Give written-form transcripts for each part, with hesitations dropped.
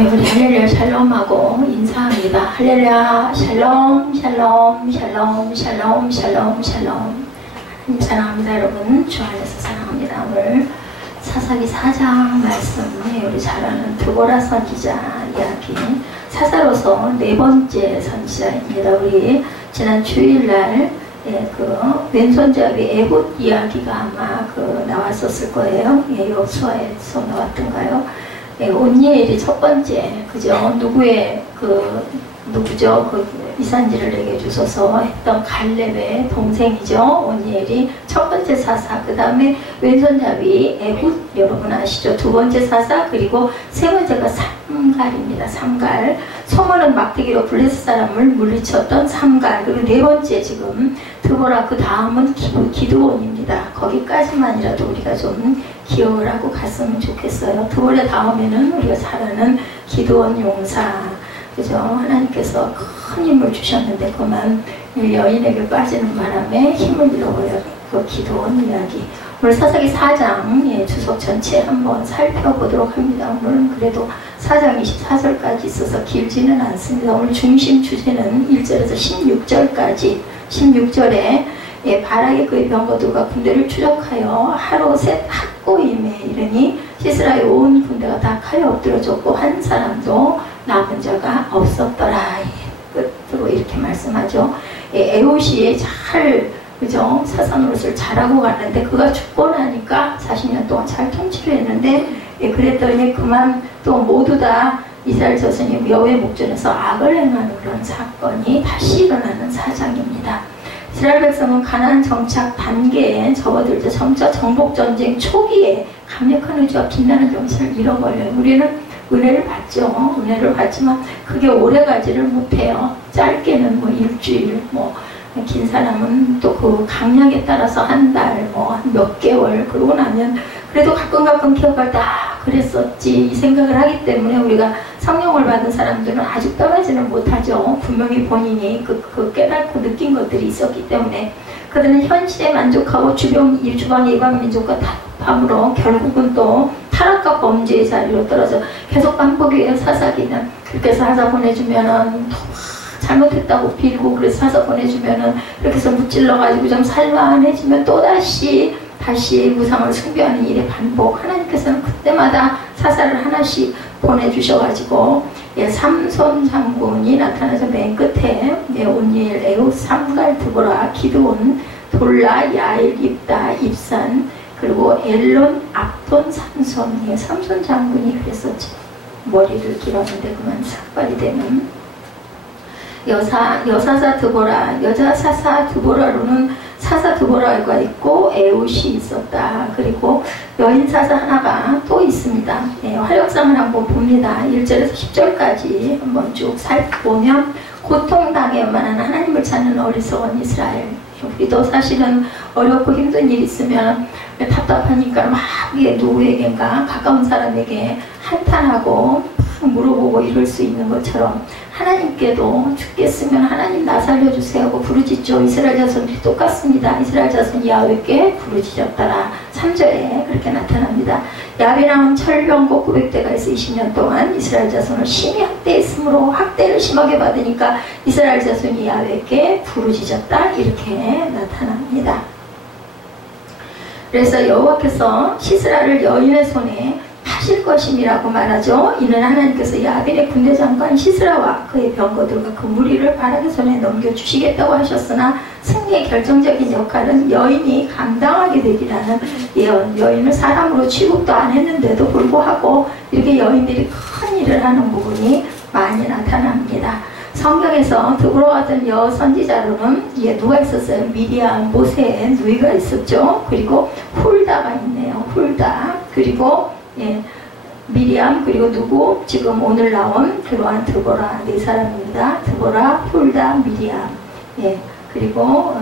우리 할렐루야 샬롬하고 인사합니다. 할렐루야 샬롬 샬롬 샬롬 샬롬 샬롬 샬롬. 하나님 사랑합니다. 여러분 주 안에서 사랑합니다. 오늘 사사기 4장 말씀에 우리 잘 아는 드보라 선지자 이야기, 사사로서 네 번째 선지자입니다. 우리 지난 주일날 그 왼손잡이 에봇 이야기가 아마 나왔었을 거예요. 여호수아에서 나왔던가요? 온니엘이 첫 번째, 그죠? 누구죠? 이산지를 내게 주소서 했던 갈렙의 동생이죠. 온니엘이 첫 번째 사사, 그 다음에 왼손잡이 에훗, 여러분 아시죠? 두 번째 사사, 그리고 세 번째가 삼갈입니다. 삼갈. 소문은 막대기로 블레셋 사람을 물리쳤던 삼갈. 그리고 네 번째 지금 드보라, 그 다음은 기드온입니다. 거기까지만이라도 우리가 좀 기억을 하고 갔으면 좋겠어요. 드보라 다음에는 우리가 잘 아는 기드온 용사, 그죠? 하나님께서 큰 힘을 주셨는데 그만 여인에게 빠지는 바람에 힘을 잃어버려. 그 기드온 이야기. 오늘 사사기 4장 주석 전체 한번 살펴보도록 합니다. 오늘은 그래도 4장 24절까지 있어서 길지는 않습니다. 오늘 중심 주제는 1절에서 16절까지, 16절에 바락의 그의 병거들과 군대를 추적하여 하로셋 학고임에 이르니 시스라의 온 군대가 다 칼에 엎드려졌고 한 사람도 남은 자가 없었더라. 끝으로 이렇게 말씀하죠. 에봇이 그죠? 사사 노릇을 잘하고 갔는데 그가 죽고 나니까 40년 동안 잘 통치를 했는데 그랬더니 그만 또 모두 다 이스라엘 자손이 여호와의 목전에서 악을 행하는 그런 사건이 다시 일어나는 사장입니다. 이스라엘 백성은 가나안 정착 단계에 접어들자 점차 정복전쟁 초기에 강력한 의지와 빛나는 정신을 잃어버려요. 우리는 은혜를 받죠. 은혜를 받지만 그게 오래가지를 못해요. 짧게는 일주일, 긴 사람은 또 그 강약에 따라서 한 달, 몇 개월, 그러고 나면 그래도 가끔 기억할 때 그랬었지 이 생각을 하기 때문에 우리가 성령을 받은 사람들은 아직 떠나지는 못하죠. 분명히 본인이 그 깨닫고 느낀 것들이 있었기 때문에 그들은 현실에 만족하고 주변 이방 민족과 다툼으로 결국은 또 타락과 범죄의 자리로 떨어져 계속 반복이에요. 사사기는 그렇게 사사 보내주면은 잘못했다고 빌고, 그래서 사서 보내주면은 이렇게 해서 무찔러가지고 좀 살만해지면 또다시 무상을 숭배하는 일의 반복. 하나님께서는 그때마다 사사를 하나씩 보내주셔가지고 삼손 장군이 나타나서 맨 끝에 온니엘, 에훗, 삼갈, 드보라, 기드온, 돌라, 야일, 입다, 입산, 그리고 엘론, 압돈, 삼손. 삼손 장군이 그랬었죠. 머리를 길었는데 그만 삭발이 되는 여사사 드보라, 여자 사사 드보라로는 사사 드보라가 있고 에훗이 있었다. 그리고 여인 사사 하나가 또 있습니다. 활약상을 한번 봅니다. 1절에서 10절까지 한번 쭉 살펴보면 고통당해야만 하는 하나님을 찾는 어리석은 이스라엘. 우리도 사실은 어렵고 힘든 일 있으면 답답하니까 막 누구에겐가 가까운 사람에게 한탄하고 물어보고 이럴 수 있는 것처럼 하나님께도 죽겠으면 하나님 나 살려주세요 하고 부르짖죠. 이스라엘 자손들이 똑같습니다. 이스라엘 자손이 야훼께 부르짖었더라. 3절에 그렇게 나타납니다. 야베나온 철병고 900대가 있어 20년 동안 이스라엘 자손을 심히 학대했으므로 학대를 심하게 받으니까 이스라엘 자손이 야훼께 부르짖었다. 이렇게 나타납니다. 그래서 여호와께서 시스라를 여인의 손에 하실 것임이라고 말하죠. 이는 하나님께서 야빈의 군대 장관 시스라와 그의 병거들과 그 무리를 바락의 손에 넘겨주시겠다고 하셨으나 승리의 결정적인 역할은 여인이 감당하게 되리라는 예언. 여인을 사람으로 취급도 안 했는데도 불구하고 이렇게 여인들이 큰 일을 하는 부분이 많이 나타납니다. 성경에서 드보라 같은 여선지자로는 누가 있었어요? 미리암, 모세의 누이가 있었죠. 그리고 훌다가 있네요. 훌다. 그리고 미리암, 그리고 누구? 지금 오늘 나온 그러한 드보라 네 사람입니다. 드보라, 훌다, 미리암. 그리고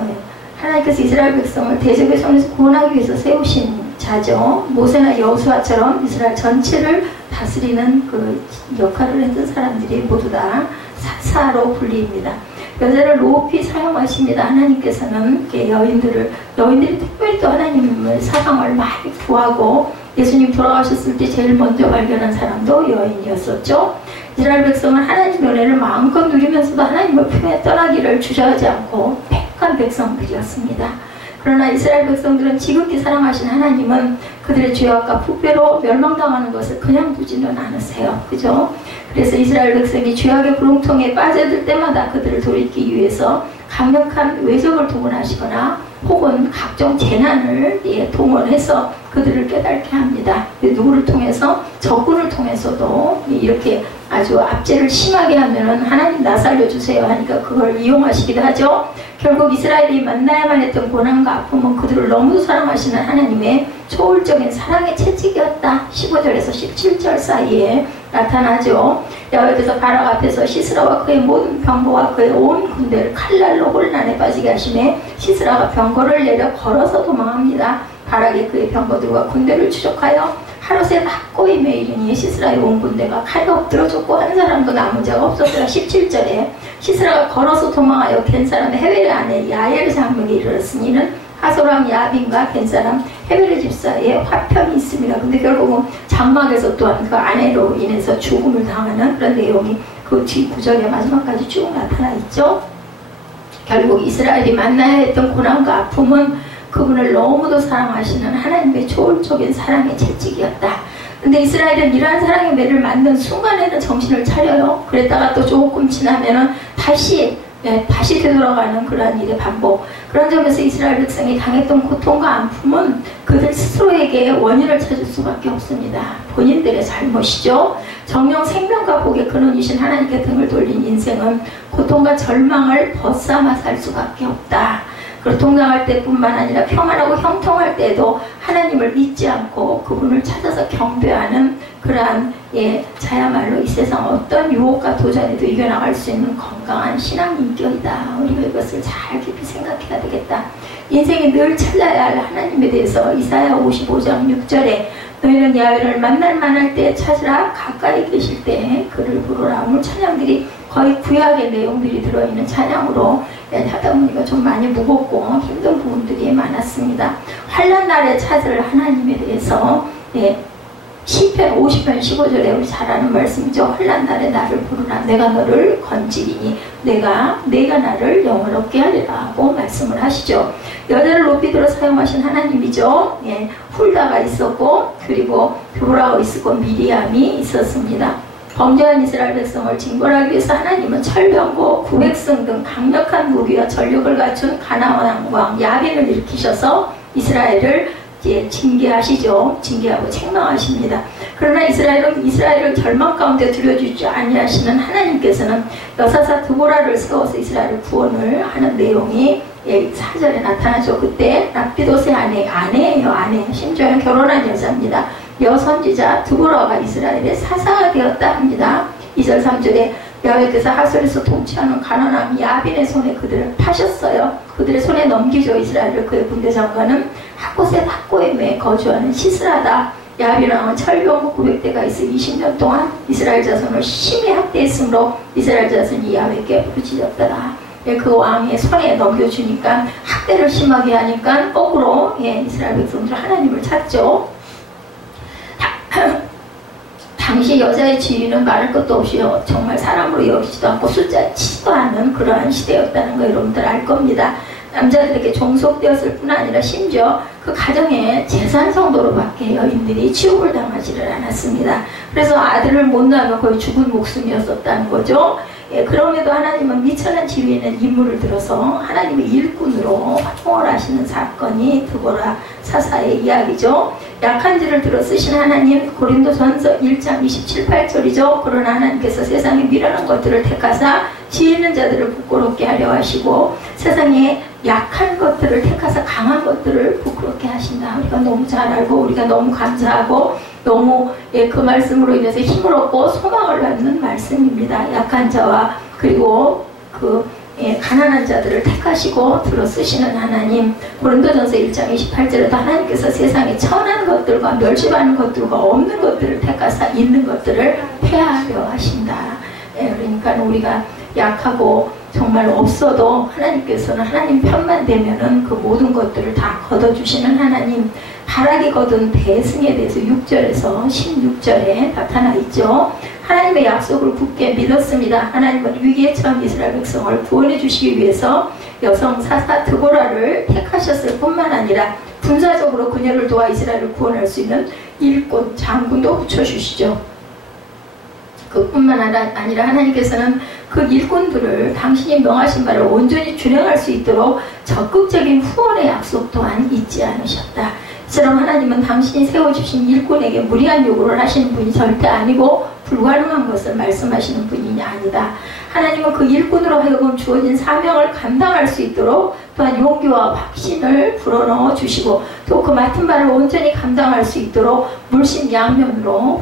하나님께서 이스라엘 백성을 대적의 손에서 구원하기 위해서 세우신 자죠. 모세나 여호수아처럼 이스라엘 전체를 다스리는 그 역할을 했던 사람들이 모두 다 사사로 불립니다. 여자를 높이 사용하십니다. 하나님께서는 여인들이 특별히 또 하나님을 사랑을 많이 구하고 예수님 돌아가셨을 때 제일 먼저 발견한 사람도 여인이었었죠. 이스라엘 백성은 하나님의 은혜를 마음껏 누리면서도 하나님의 품에 떠나기를 주저하지 않고 택한 백성들이었습니다. 그러나 이스라엘 백성들은 지극히 사랑하신 하나님은 그들의 죄악과 부패로 멸망당하는 것을 그냥 두지는 않으세요. 그죠? 그래서 이스라엘 백성이 죄악의 구렁텅이에 빠져들 때마다 그들을 돌이키기 위해서 강력한 외적을 동원하시거나 혹은 각종 재난을 동원해서 그들을 깨닫게 합니다. 누구를 통해서? 적군을 통해서도 이렇게 아주 압제를 심하게 하면은 하나님 나 살려주세요 하니까 그걸 이용하시기도 하죠. 결국 이스라엘이 만나야만 했던 고난과 아픔은 그들을 너무도 사랑하시는 하나님의 초월적인 사랑의 채찍이었다. 15절에서 17절 사이에 나타나죠. 여호와께서 바락 앞에서 시스라와 그의 모든 병거와 그의 온 군대를 칼날로 혼란에 빠지게 하시매 시스라가 병거를 내려 걸어서 도망합니다. 바락이 그의 병거들과 군대를 추적하여 하루새 확고히 매이르니 시스라의 온 군대가 칼에 엎드러졌고 한 사람도 남은 자가 없었더라. 17절에 시스라가 걸어서 도망하여 겐사람의 헤벨의 아내 야엘의 장막에 이르렀으니 이는 하솔왕 야빈과 겐사람 헤벨의 집사에 화편이 있습니다. 근데 결국은 장막에서 또한 그 아내로 인해서 죽음을 당하는 그런 내용이 그 뒤 구절의 마지막까지 쭉 나타나 있죠. 결국 이스라엘이 만나야 했던 고난과 아픔은 그분을 너무도 사랑하시는 하나님의 초월적인 사랑의 채찍이었다. 근데 이스라엘은 이러한 사랑의 매를 맞는 순간에는 정신을 차려요. 그랬다가 또 조금 지나면은 다시 되돌아가는 그러한 일의 반복. 그런 점에서 이스라엘 백성이 당했던 고통과 아픔은 그들 스스로에게 원인을 찾을 수밖에 없습니다. 본인들의 잘못이죠. 정령 생명과 복의 근원이신 하나님께 등을 돌린 인생은 고통과 절망을 벗삼아 살 수밖에 없다. 고통당할 때뿐만 아니라 평안하고 형통할 때에도 하나님을 잊지 않고 그분을 찾아서 경배하는 그러한 자야말로 이 세상 어떤 유혹과 도전에도 이겨나갈 수 있는 건강한 신앙 인격이다. 우리가 이것을 잘 깊이 생각해야 되겠다. 인생이 늘 찾아야 할 하나님에 대해서 이사야 55장 6절에 너희는 야훼를 만날 만할 때 찾으라 가까이 계실 때 그를 부르라. 오늘 찬양들이 거의 구약의 내용들이 들어있는 찬양으로 하다 보니까 좀 많이 무겁고 힘든 부분들이 많았습니다. 환난 날에 찾을 하나님에 대해서 시편 50편 15절에 우리 잘 아는 말씀이죠. 환난 날에 나를 부르라. 내가 너를 건지리니 내가 나를 영원롭게 하리라 하고 말씀을 하시죠. 여자를 높이 들어 사용하신 하나님이죠. 훌다가 있었고 그리고 도라가 있었고 미리암이 있었습니다. 범죄한 이스라엘 백성을 징벌하기 위해서 하나님은 철병고 구백성 등 강력한 무기와 전력을 갖춘 가나안 왕 야빈을 일으키셔서 이스라엘을 징계하시죠. 징계하고 책망하십니다. 그러나 이스라엘을 절망 가운데 들여주지 아니하시는 하나님께서는 여사사 드보라를 세워서 이스라엘을 구원을 하는 내용이 4절에 나타나죠. 그때 랍비도스의 아내예요. 심지어는 결혼한 여자입니다. 여선지자 드보라가 이스라엘의 사사가 되었다 합니다. 2절 3절에 여호와께서 하솔에서 통치하는 가나안 야빈의 손에 그들을 파셨어요. 그들의 손에 넘기죠. 이스라엘을. 그의 군대 장관은 하코셋 학고임에 거주하는 시스라다. 야빈 왕은 철병 900대가 있어 20년 동안 이스라엘 자손을 심히 학대했으므로 이스라엘 자손이 야훼께 부르짖었더라. 그 왕의 손에 넘겨주니까 학대를 심하게 하니까 거꾸로 이스라엘 백성들 하나님을 찾죠. 당시 여자의 지위는 말할 것도 없이 정말 사람으로 여기지도 않고 숫자 치지도 않는 그러한 시대였다는 거 여러분들 알 겁니다. 남자들에게 종속되었을 뿐 아니라 심지어 그 가정의 재산 정도로밖에 여인들이 취업을 당하지를 않았습니다. 그래서 아들을 못 낳으면 거의 죽은 목숨이었었다는 거죠. 그럼에도 하나님은 미천한 지위에 있는 인물을 들어서 하나님의 일꾼으로 활동을 하시는 사건이 드보라 사사의 이야기죠. 약한 지를 들어 쓰신 하나님, 고린도전서 1장 27, 8절이죠. 그러나 하나님께서 세상에 미련한 것들을 택하사 지혜 있는 자들을 부끄럽게 하려 하시고 세상에 약한 것들을 택하사 강한 것들을 부끄럽게 하신다. 우리가 너무 잘 알고 우리가 너무 감사하고 너무 그 말씀으로 인해서 힘을 얻고 소망을 갖는 말씀입니다. 약한 자와 그리고 가난한 자들을 택하시고 들어 쓰시는 하나님. 고린도전서 1장 28절에도 하나님께서 세상에 천한 것들과 멸시받는 것들과 없는 것들을 택하사 있는 것들을 폐하려 하신다. 그러니까 우리가 약하고 정말 없어도 하나님께서는 하나님 편만 되면은 그 모든 것들을 다 걷어주시는 하나님. 바락이 거둔 대승에 대해서 6절에서 16절에 나타나 있죠. 하나님의 약속을 굳게 믿었습니다. 하나님은 위기에 처한 이스라엘 백성을 구원해 주시기 위해서 여성 사사 드보라를 택하셨을 뿐만 아니라 군사적으로 그녀를 도와 이스라엘을 구원할 수 있는 일꾼, 장군도 붙여주시죠. 그뿐만 아니라 하나님께서는 그 일꾼들을 당신이 명하신 바를 온전히 준행할 수 있도록 적극적인 후원의 약속 또한 잊지 않으셨다. 이처럼 하나님은 당신이 세워주신 일꾼에게 무리한 요구를 하시는 분이 절대 아니고 불가능한 것을 말씀하시는 분이 아니다. 하나님은 그 일꾼으로 하여금 주어진 사명을 감당할 수 있도록 또한 용기와 확신을 불어넣어 주시고 또 그 맡은 바를 온전히 감당할 수 있도록 물심양면으로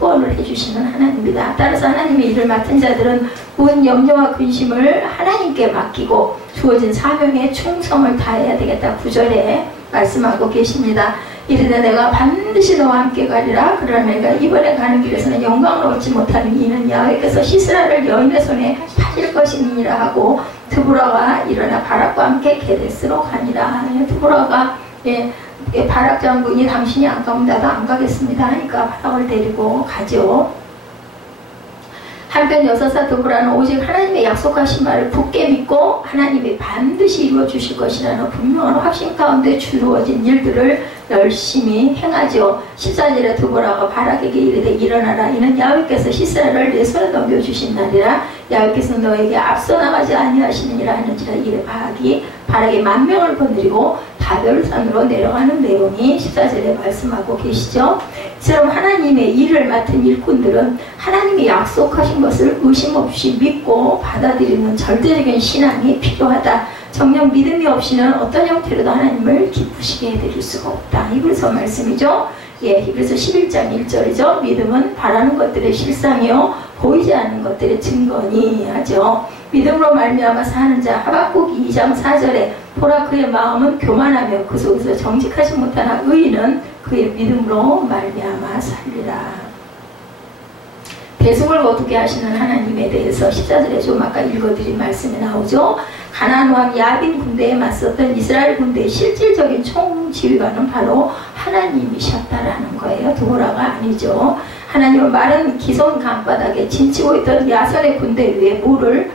후원을 해주시는 하나님입니다. 따라서 하나님의 일을 맡은 자들은 온 염려와 근심을 하나님께 맡기고 주어진 사명에 충성을 다해야 되겠다. 9절에 말씀하고 계십니다. 이르되 내가 반드시 너와 함께 가리라. 그러나 내가 이번에 가는 길에서는 영광을 얻지 못하는 이는 야훼께서 시스라를 여인의 손에 파실 것이니라 하고 드보라가 일어나 바락과 함께 게데스로 가니라. 드보라가 바락 장군이 당신이 안 가면 나도 안 가겠습니다 하니까 바락을 데리고 가죠. 한편 여사사 드보라는 오직 하나님의 약속하신 말을 굳게 믿고 하나님이 반드시 이루어 주실 것이라는 분명한 확신 가운데 주어진 일들을 열심히 행하죠. 14절에 드보라가 바락에게 이르되 일어나라. 이는 야훼께서 시스라를 내 손에 넘겨주신 날이라. 야훼께서 너에게 앞서 나가지 아니하시느니라 하는지라. 이에 바락이 10,000명을 거느리고 다별산으로 내려가는 내용이 14절에 말씀하고 계시죠. 이처럼 하나님의 일을 맡은 일꾼들은 하나님이 약속하신 것을 의심 없이 믿고 받아들이는 절대적인 신앙이 필요하다. 정녕 믿음이 없이는 어떤 형태로도 하나님을 기쁘시게 해드릴 수가 없다. 히브리서 말씀이죠. 히브리서 11장 1절이죠. 믿음은 바라는 것들의 실상이요 보이지 않는 것들의 증거니 하죠. 믿음으로 말미암아 사는 자. 하박국 2장 4절에 보라 그의 마음은 교만하며 그 속에서 정직하지 못하나 의인은 그의 믿음으로 말미암아 살리라. 대속을 거두게 하시는 하나님에 대해서 14절에 좀 아까 읽어드린 말씀이 나오죠. 가나안 왕 야빈 군대에 맞섰던 이스라엘 군대의 실질적인 총지휘관은 바로 하나님이셨다라는 거예요. 드보라가 아니죠. 하나님은 마른 기손 강바닥에 진치고 있던 야선의 군대 위에 폭우를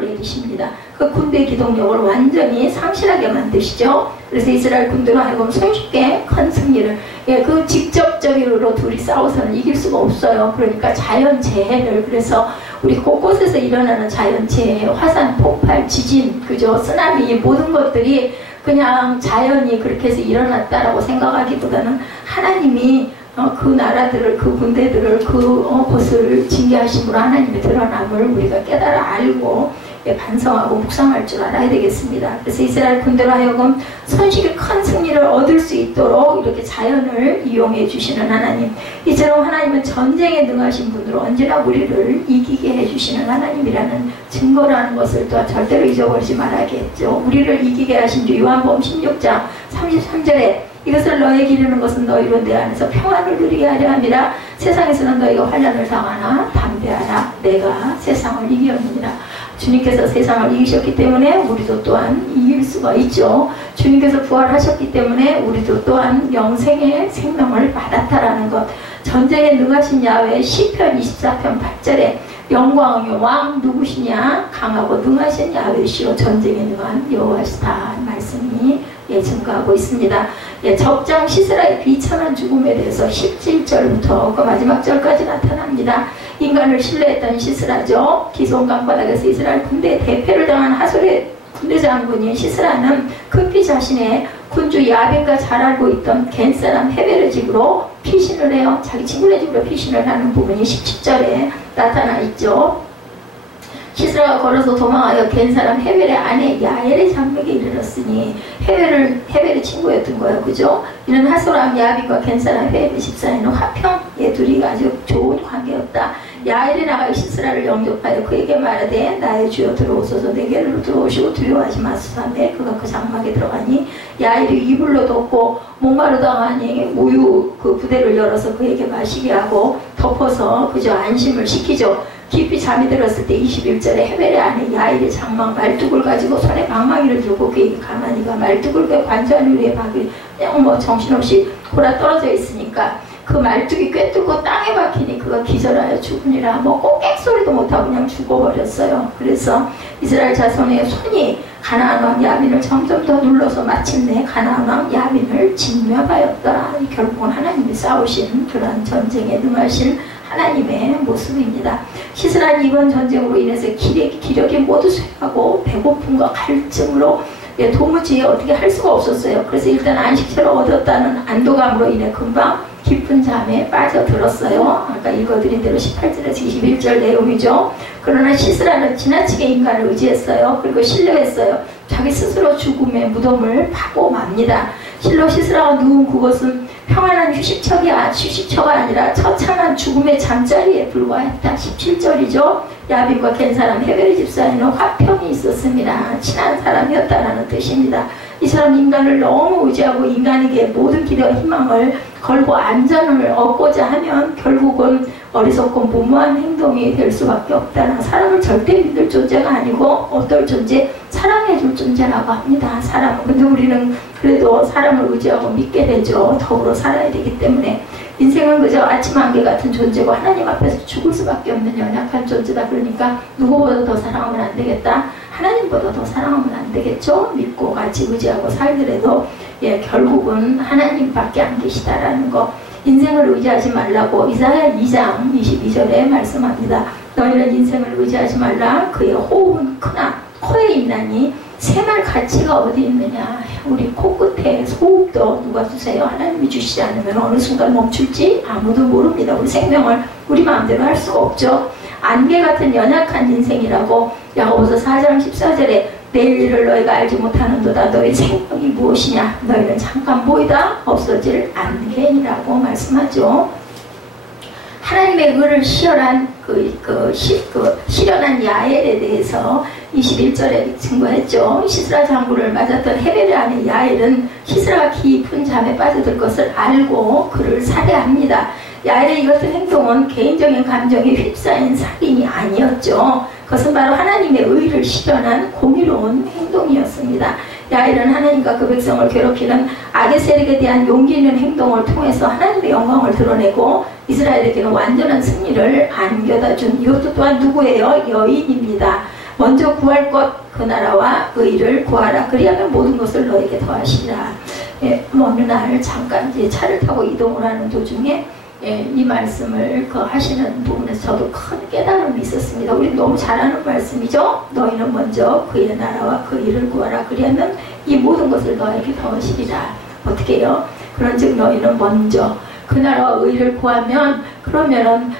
내리십니다. 그 군대 기동력을 완전히 상실하게 만드시죠. 그래서 이스라엘 군대로 하여금 손쉽게 큰 승리를 그 직접적으로 둘이 싸워서는 이길 수가 없어요. 그러니까 자연재해를 그래서 우리 곳곳에서 일어나는 자연재해, 화산, 폭발, 지진, 그죠? 쓰나미 모든 것들이 그냥 자연이 그렇게 해서 일어났다라고 생각하기보다는 하나님이 그 나라들을 그 군대들을 그것을 징계하심으로 하나님의 드러남을 우리가 깨달아 알고 반성하고 묵상할 줄 알아야 되겠습니다. 그래서 이스라엘 군대로 하여금 손쉽게 큰 승리를 얻을 수 있도록 이렇게 자연을 이용해 주시는 하나님. 이처럼 하나님은 전쟁에 능하신 분으로 언제나 우리를 이기게 해주시는 하나님이라는 증거라는 것을 또 절대로 잊어버리지 말아야겠죠. 우리를 이기게 하신 주 요한복음 16장 33절에 이것을 너에게 이르는 것은 너희로 내 안에서 평안을 누리게 하려 함이라. 세상에서는 너희가 환난을 당하나 담대하라. 내가 세상을 이기었느니라. 주님께서 세상을 이기셨기 때문에 우리도 또한 이길 수가 있죠. 주님께서 부활하셨기 때문에 우리도 또한 영생의 생명을 받았다라는 것. 전쟁에 능하신 야훼 시편 24편 8절에 영광의 왕 누구시냐? 강하고 능하신 야훼시요 전쟁에 능한 여호와시다. 말씀이 증거하고 있습니다. 적장 시스라의 비참한 죽음에 대해서 17절부터 그 마지막 절까지 나타납니다. 인간을 신뢰했던 시스라죠. 기손 강바닥에서 이스라엘 군대에 대패를 당한 하솔의 군대 장군인 시스라는 급히 자신의 군주 야빈과 잘 알고 있던 겐 사람 헤벨의 집으로 피신을 해요. 자기 친구네 집으로 피신을 하는 부분이 17절에 나타나 있죠. 시스라가 걸어서 도망하여 겐 사람 헤벨의 아내 야엘의 장맥에 이르렀으니 헤벨의 친구였던 거예요. 그죠? 이는 하솔람 야빈과 겐 사람 헤벨의 집사에는 화평의 둘이 아주 좋은 관계였다. 야엘이 나가 시스라를 영접하여 그에게 말하되 나의 주여 들어오소서 내게로 들어오시고 두려워하지 마소서하며 그가 그 장막에 들어가니 야엘이 이불로 덮고 목마르 당하니 우유 그 부대를 열어서 그에게 마시게 하고 덮어서 그저 안심을 시키죠. 깊이 잠이 들었을 때 21절에 헤벨의 아내 야엘이 장막 말뚝을 가지고 손에 방망이를 들고 그에게 가만히가 말뚝을 그 관자놀이에 그냥 뭐 정신없이 돌아 떨어져 있으니까 그 말뚝이 꿰뚫고 땅에 박히니 그가 기절하여 죽으니라. 뭐 꼬객 소리도 못하고 그냥 죽어버렸어요. 그래서 이스라엘 자손의 손이 가나안 왕 야빈을 점점 더 눌러서 마침내 가나안 왕 야빈을 진멸하였더라. 결국은 하나님이 싸우신 그런 전쟁에 능하신 하나님의 모습입니다. 시스라는 이번 전쟁으로 인해서 기력이 모두 쇠하고 배고픔과 갈증으로 도무지 어떻게 할 수가 없었어요. 그래서 일단 안식처를 얻었다는 안도감으로 인해 금방 깊은 잠에 빠져들었어요. 아까 읽어드린 대로 18절에서 21절 내용이죠. 그러나 시스라는 지나치게 인간을 의지했어요. 그리고 신뢰했어요. 자기 스스로 죽음의 무덤을 파고 맙니다. 실로 시스라가 누운 그곳은 평안한 휴식처가 아니라 처참한 죽음의 잠자리에 불과했다. 17절이죠. 야빈과 겐 사람 헤베르 집 사이에는 화평이 있었습니다. 친한 사람이었다라는 뜻입니다. 이 사람 인간을 너무 의지하고 인간에게 모든 기대와 희망을 걸고 안전을 얻고자 하면 결국은 어리석고 무모한 행동이 될 수밖에 없다는, 사람을 절대 믿을 존재가 아니고 어떨 존재? 사랑해줄 존재라고 합니다. 사람은. 근데 우리는 그래도 사람을 의지하고 믿게 되죠. 더불어 살아야 되기 때문에. 인생은 그저 아침 안개 같은 존재고 하나님 앞에서 죽을 수밖에 없는 연약한 존재다. 그러니까 누구보다 더 사랑하면 안 되겠다. 하나님보다 더 사랑하면 안 되겠죠. 믿고 같이 의지하고 살더라도 결국은 하나님밖에 안 계시다라는 거. 인생을 의지하지 말라고 이사야 2장 22절에 말씀합니다. 너희는 인생을 의지하지 말라. 그의 호흡은 크나 코에 있나니 새말 가치가 어디 있느냐. 우리 코끝에 호흡도 누가 주세요? 하나님이 주시지 않으면 어느 순간 멈출지 아무도 모릅니다. 우리 생명을 우리 마음대로 할 수가 없죠. 안개 같은 연약한 인생이라고 야고보서 4장 14절에 내일 일을 너희가 알지 못하는도다. 너희 생명이 무엇이냐. 너희는 잠깐 보이다 없어질 안개니라고 말씀하죠. 하나님의 의를 시연한 실현한 야엘에 대해서 21절에 증거했죠. 시스라 장군을 맞았던 헤베르 아내 야엘은 시스라가 깊은 잠에 빠져들 것을 알고 그를 살해합니다. 야엘의 이것은 행동은 개인적인 감정에 휩싸인 살인이 아니었죠. 그것은 바로 하나님의 의를 실현한 공의로운 행동이었습니다. 야엘은 하나님과 그 백성을 괴롭히는 악의 세력에 대한 용기 있는 행동을 통해서 하나님의 영광을 드러내고 이스라엘에게는 완전한 승리를 안겨다 준, 이것도 또한 누구예요? 여인입니다. 먼저 구할 것 그 나라와 의를 구하라. 그리하면 모든 것을 너에게 더하시리라. 어느 날 잠깐 이제 차를 타고 이동을 하는 도중에 이 말씀을 하시는 부분에서 저도 큰 깨달음이 있었습니다. 우리 너무 잘 아는 말씀이죠. 너희는 먼저 그의 나라와 그 일을 구하라. 그리하면 이 모든 것을 너에게 더하시리라. 어떻게 해요? 그런즉 너희는 먼저 그 나라와 의를 구하면, 그러면은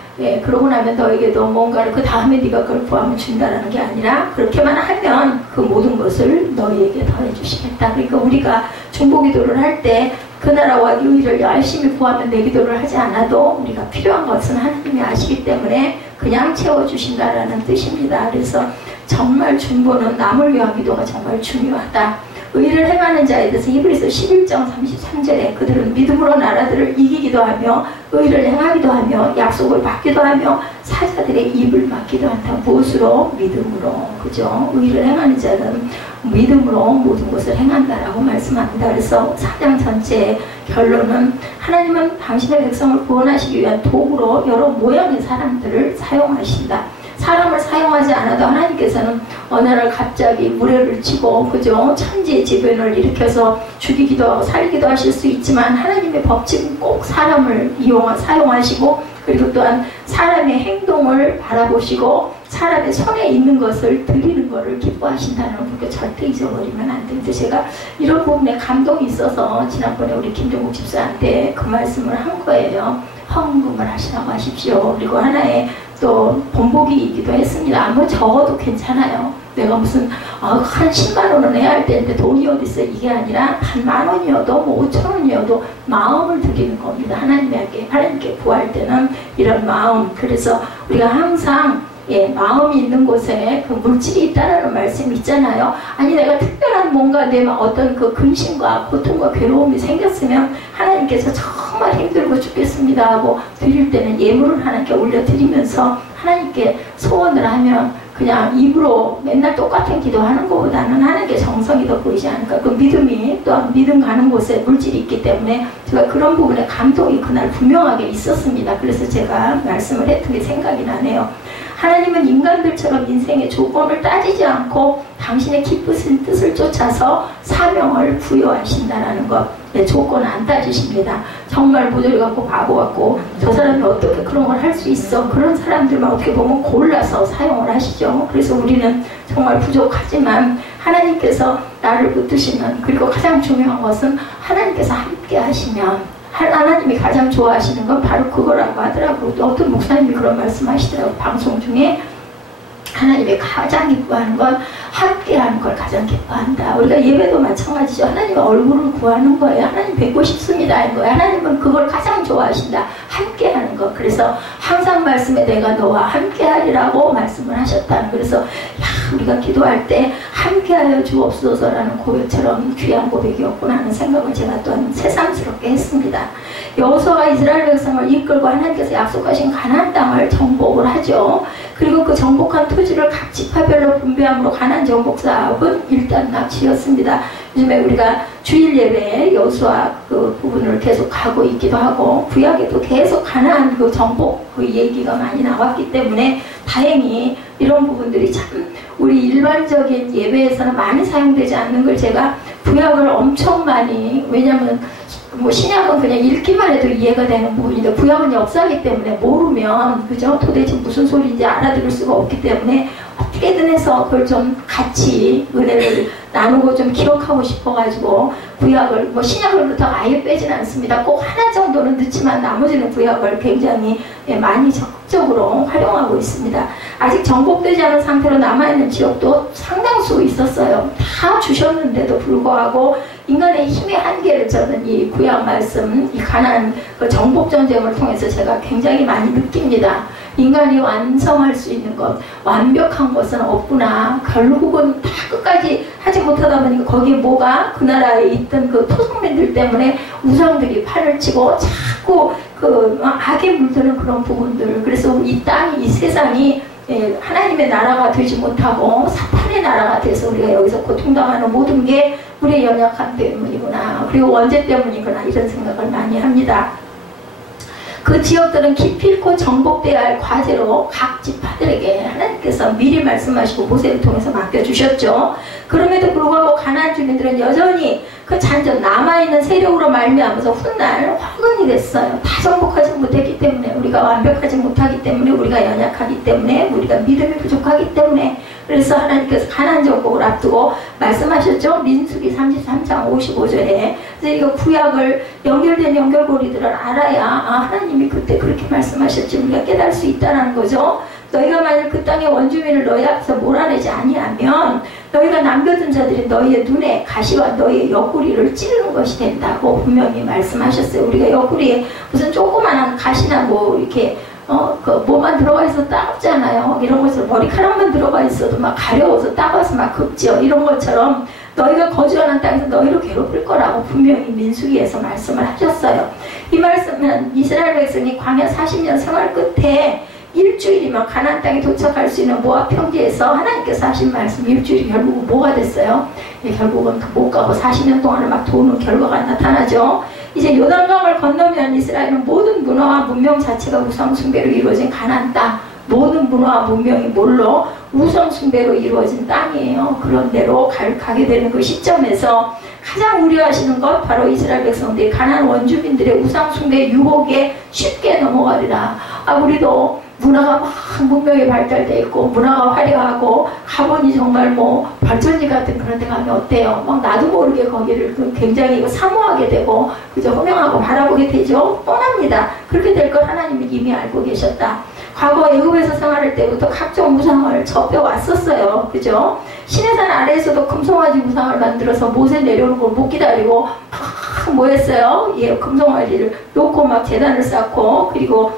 그러고 나면 너에게도 뭔가를 그 다음에 네가 그걸 구하면 준다라는 게 아니라 그렇게만 하면 그 모든 것을 너희에게 더해 주시겠다. 그러니까 우리가 중보기도를 할 때 그 나라와 의를 열심히 구하면 내 기도를 하지 않아도 우리가 필요한 것은 하나님이 아시기 때문에 그냥 채워주신다라는 뜻입니다. 그래서 정말 중보는 남을 위한 기도가 정말 중요하다. 의를 행하는 자에 대해서 히브리서 11장 33절에 그들은 믿음으로 나라들을 이기기도 하며 의를 행하기도 하며 약속을 받기도 하며 사자들의 입을 막기도 한다. 무엇으로? 믿음으로. 그죠? 의를 행하는 자는 믿음으로 모든 것을 행한다라고 말씀합니다. 그래서 4장 전체의 결론은 하나님은 당신의 백성을 구원하시기 위한 도구로 여러 모양의 사람들을 사용하신다. 사람을 사용하지 않아도 하나님께서는 어느 날 갑자기 무례를 치고 그죠? 천지의 재변을 일으켜서 죽이기도 하고 살리기도 하실 수 있지만 하나님의 법칙은 꼭 사람을 사용하시고 그리고 또한 사람의 행동을 바라보시고 사람의 손에 있는 것을 드리는 것을 기뻐하신다는 걸 절대 잊어버리면 안 됩니다. 제가 이런 부분에 감동이 있어서 지난번에 우리 김종국 집사한테 그 말씀을 한 거예요. 헌금을 하시라고 하십시오. 그리고 하나의 또 본보기이기도 했습니다. 아무 적어도 괜찮아요. 내가 무슨 한 10만 원은 해야 할 텐데 돈이 어디 있어. 이게 아니라 한 10,000원이어도 뭐 5,000원이어도 마음을 드리는 겁니다. 하나님께 구할 때는 이런 마음. 그래서 우리가 항상 마음이 있는 곳에 그 물질이 있다라는 말씀이 있잖아요. 아니 내가 특별한 뭔가 내 어떤 그 근심과 고통과 괴로움이 생겼으면 하나님께서 정말 힘들고 죽겠습니다 하고 드릴 때는 예물을 하나님께 올려드리면서 하나님께 소원을 하면 그냥 입으로 맨날 똑같은 기도하는 것보다는 하는 게 정성이 더 보이지 않을까. 그 믿음이 또한 믿음 가는 곳에 물질이 있기 때문에 제가 그런 부분에 감동이 그날 분명하게 있었습니다. 그래서 제가 말씀을 했던 게 생각이 나네요. 하나님은 인간들처럼 인생의 조건을 따지지 않고 당신의 기쁘신 뜻을 쫓아서 사명을 부여하신다라는 것. 네, 조건 안 따지십니다. 정말 모조리 같고 바보 같고 저 사람이 어떻게 그런 걸 할 수 있어. 그런 사람들만 어떻게 보면 골라서 사용을 하시죠. 그래서 우리는 정말 부족하지만 하나님께서 나를 붙드시면, 그리고 가장 중요한 것은 하나님께서 함께 하시면, 하나님이 가장 좋아하시는 건 바로 그거라고 하더라고요. 또 어떤 목사님이 그런 말씀 하시더라고요. 방송 중에 하나님이 가장 기뻐하는 건 함께하는 걸 가장 기뻐한다. 우리가 예배도 마찬가지죠. 하나님의 얼굴을 구하는 거예요. 하나님 뵙고 싶습니다 하는 거예요. 하나님은 그걸 가장 좋아하신다. 함께하는 것. 그래서 항상 말씀에 내가 너와 함께하리라고 말씀을 하셨다. 그래서 우리가 기도할 때 함께하여 주옵소서라는 고백처럼 귀한 고백이었구나 하는 생각을 제가 또한 새삼스럽게 했습니다. 여호수아가 이스라엘 백성을 이끌고 하나님께서 약속하신 가나안 땅을 정복을 하죠. 그리고 그 정복한 토지를 각 지파별로 분배함으로 가나안 정복 사업은 일단 납치였습니다. 요즘에 우리가 주일 예배에 여호수아 그 부분을 계속 하고 있기도 하고 구약에도 계속 가나안 그 정복 그 얘기가 많이 나왔기 때문에 다행히 이런 부분들이 참 우리 일반적인 예배에서는 많이 사용되지 않는 걸 제가 구약을 엄청 많이, 왜냐하면 뭐 신약은 그냥 읽기만 해도 이해가 되는 부분인데 구약은 역사이기 때문에 모르면 그죠? 도대체 무슨 소리인지 알아들을 수가 없기 때문에 어떻게든 해서 그걸 좀 같이 은혜를 나누고 좀 기억하고 싶어가지고 구약을 뭐 신약을 그렇다고 아예 빼진 않습니다. 꼭 하나 정도는 넣지만 나머지는 구약을 굉장히 많이 적극적으로 활용하고 있습니다. 아직 정복되지 않은 상태로 남아있는 지역도 상당수 있었어요. 다 주셨는데도 불구하고 인간의 힘의 한계를 저는 이 구약 말씀, 이 가나안 그 정복 전쟁을 통해서 제가 굉장히 많이 느낍니다. 인간이 완성할 수 있는 것, 완벽한 것은 없구나. 결국은 다 끝까지 하지 못하다 보니까 거기에 뭐가 그 나라에 있던 그 토속민들 때문에 우상들이 팔을 치고 자꾸 그 악에 물드는 그런 부분들. 그래서 이 땅이, 이 세상이 하나님의 나라가 되지 못하고 사탄의 나라가 돼서 우리가 여기서 고통당하는 모든 게 우리의 연약함 때문이구나. 그리고 원죄 때문이구나. 이런 생각을 많이 합니다. 그 지역들은 기필코 정복돼야 할 과제로 각 지파들에게 하나님께서 미리 말씀하시고 모세를 통해서 맡겨주셨죠. 그럼에도 불구하고 가나안 주민들은 여전히 그 잔존 남아있는 세력으로 말미암아서 훗날 화근이 됐어요. 다 정복하지 못했기 때문에, 우리가 완벽하지 못하기 때문에, 우리가 연약하기 때문에, 우리가 믿음이 부족하기 때문에. 그래서 하나님께서 가나안 정복을 앞두고 말씀하셨죠. 민수기 33장 55절에. 그래서 이거 구약을 연결된 연결고리들을 알아야 하나님이 그때 그렇게 말씀하셨지 우리가 깨달을 수 있다는 거죠. 너희가 만약 그 땅의 원주민을 너희 앞에서 몰아내지 아니하면 너희가 남겨둔 자들이 너희의 눈에 가시와 너희의 옆구리를 찌르는 것이 된다고 분명히 말씀하셨어요. 우리가 옆구리에 무슨 조그마한 가시나 뭐 이렇게 그 뭐만 들어가 있어도 따갑잖아요. 이런 것을 머리카락만 들어가 있어도 막 가려워서 따가워서 막 긁죠. 이런 것처럼 너희가 거주하는 땅에서 너희를 괴롭힐 거라고 분명히 민수기에서 말씀을 하셨어요. 이 말씀은 이스라엘 백성이 광야 40년 생활 끝에 일주일이면 가나안 땅에 도착할 수 있는 모압 평지에서 하나님께서 하신 말씀, 일주일이 결국은 뭐가 됐어요? 결국은 못 가고 40년 동안은 막 도는 결과가 나타나죠. 이제 요단강을 건너면 이스라엘은 모든 문화와 문명 자체가 우상 숭배로 이루어진 가나안 땅, 모든 문화와 문명이 뭘로? 우상 숭배로 이루어진 땅이에요. 그런 데로 가게 되는 그 시점에서 가장 우려하시는 것 바로 이스라엘 백성들이 가나안 원주민들의 우상 숭배 유혹에 쉽게 넘어가리라. 우리도 문화가 막 문명이 발달돼 있고 문화가 화려하고 가보니 정말 뭐 발전지 같은 그런 데 가면 어때요? 막 나도 모르게 거기를 굉장히 사모하게 되고 그저 호명하고 바라보게 되죠. 뻔합니다. 그렇게 될 걸 하나님이 이미 알고 계셨다. 과거 애굽에서 생활할 때부터 각종 우상을 접해왔었어요. 그죠? 시내산 아래에서도 금송아지 우상을 만들어서 모세 내려오는 걸 못 기다리고 막 뭐 했어요? 금송아지를 놓고 막 제단을 쌓고 그리고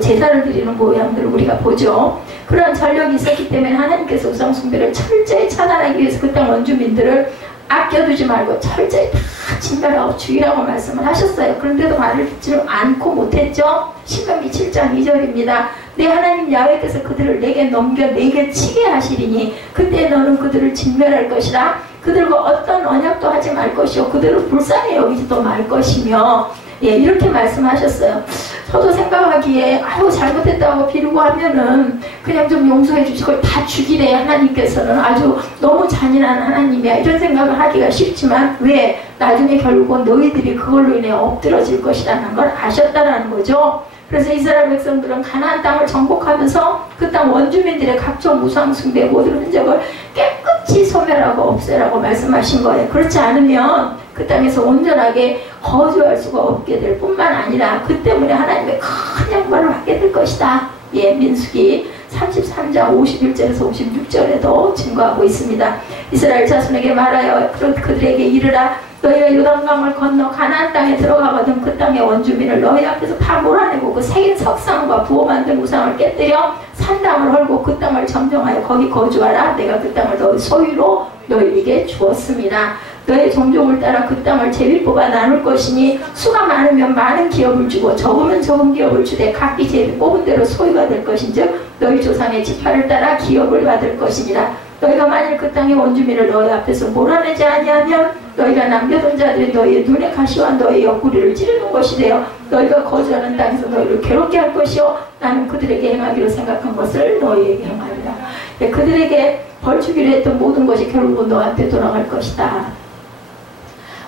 제사를 드리는 모양들을 우리가 보죠. 그런 전력이 있었기 때문에 하나님께서 우상 숭배를 철저히 차단하기 위해서 그 땅 원주민들을 아껴두지 말고 철저히 다 진멸하고 죽이라고 말씀을 하셨어요. 그런데도 말을 듣지 않고 못했죠. 신명기 7장 2절입니다. 내 하나님 야훼께서 그들을 내게 넘겨 내게 치게 하시리니 그때 너는 그들을 진멸할 것이라. 그들과 어떤 언약도 하지 말 것이요 그들을 불쌍히 여기지도 말 것이며. 예, 이렇게 말씀하셨어요. 저도 생각하기에 아유 잘못했다고 비르고 하면은 그냥 좀 용서해 주시고 다 죽이래. 하나님께서는 아주 너무 잔인한 하나님이야, 이런 생각을 하기가 쉽지만 왜 나중에 결국은 너희들이 그걸로 인해 엎드러질 것이라는 걸 아셨다라는 거죠. 그래서 이스라엘 백성들은 가나안 땅을 정복하면서 그 땅 원주민들의 각종 우상 숭배 모든 흔적을 깨끗이 소멸하고 없애라고 말씀하신 거예요. 그렇지 않으면 그 땅에서 온전하게 거주할 수가 없게 될 뿐만 아니라 그 때문에 하나님의 큰 영광을 받게 될 것이다. 예, 민수기 33장 51절에서 56절에도 증거하고 있습니다. 이스라엘 자손에게 말하여 그들에게 이르라. 너희가 요단강을 건너 가나안 땅에 들어가거든 그 땅의 원주민을 너희 앞에서 다 몰아내고 그 새긴 석상과 부어 만든 우상을 깨뜨려 산 땅을 헐고 그 땅을 점령하여 거기 거주하라. 내가 그 땅을 너희 소유로 너희에게 주었습니다. 너의 종족을 따라 그 땅을 제비 뽑아 나눌 것이니 수가 많으면 많은 기업을 주고 적으면 적은 기업을 주되 각기 제비 뽑은 대로 소유가 될 것인즉 너희 조상의 지파를 따라 기업을 받을 것이니라. 너희가 만일 그 땅의 원주민을 너희 앞에서 몰아내지 아니하면 너희가 남겨둔 자들이 너희의 눈에 가시와 너희의 옆구리를 찌르는 것이 되어 너희가 거주하는 땅에서 너희를 괴롭게 할 것이요 나는 그들에게 행하기로 생각한 것을 너희에게 행하리라. 네, 그들에게 벌주기로 했던 모든 것이 결국은 너한테 돌아갈 것이다.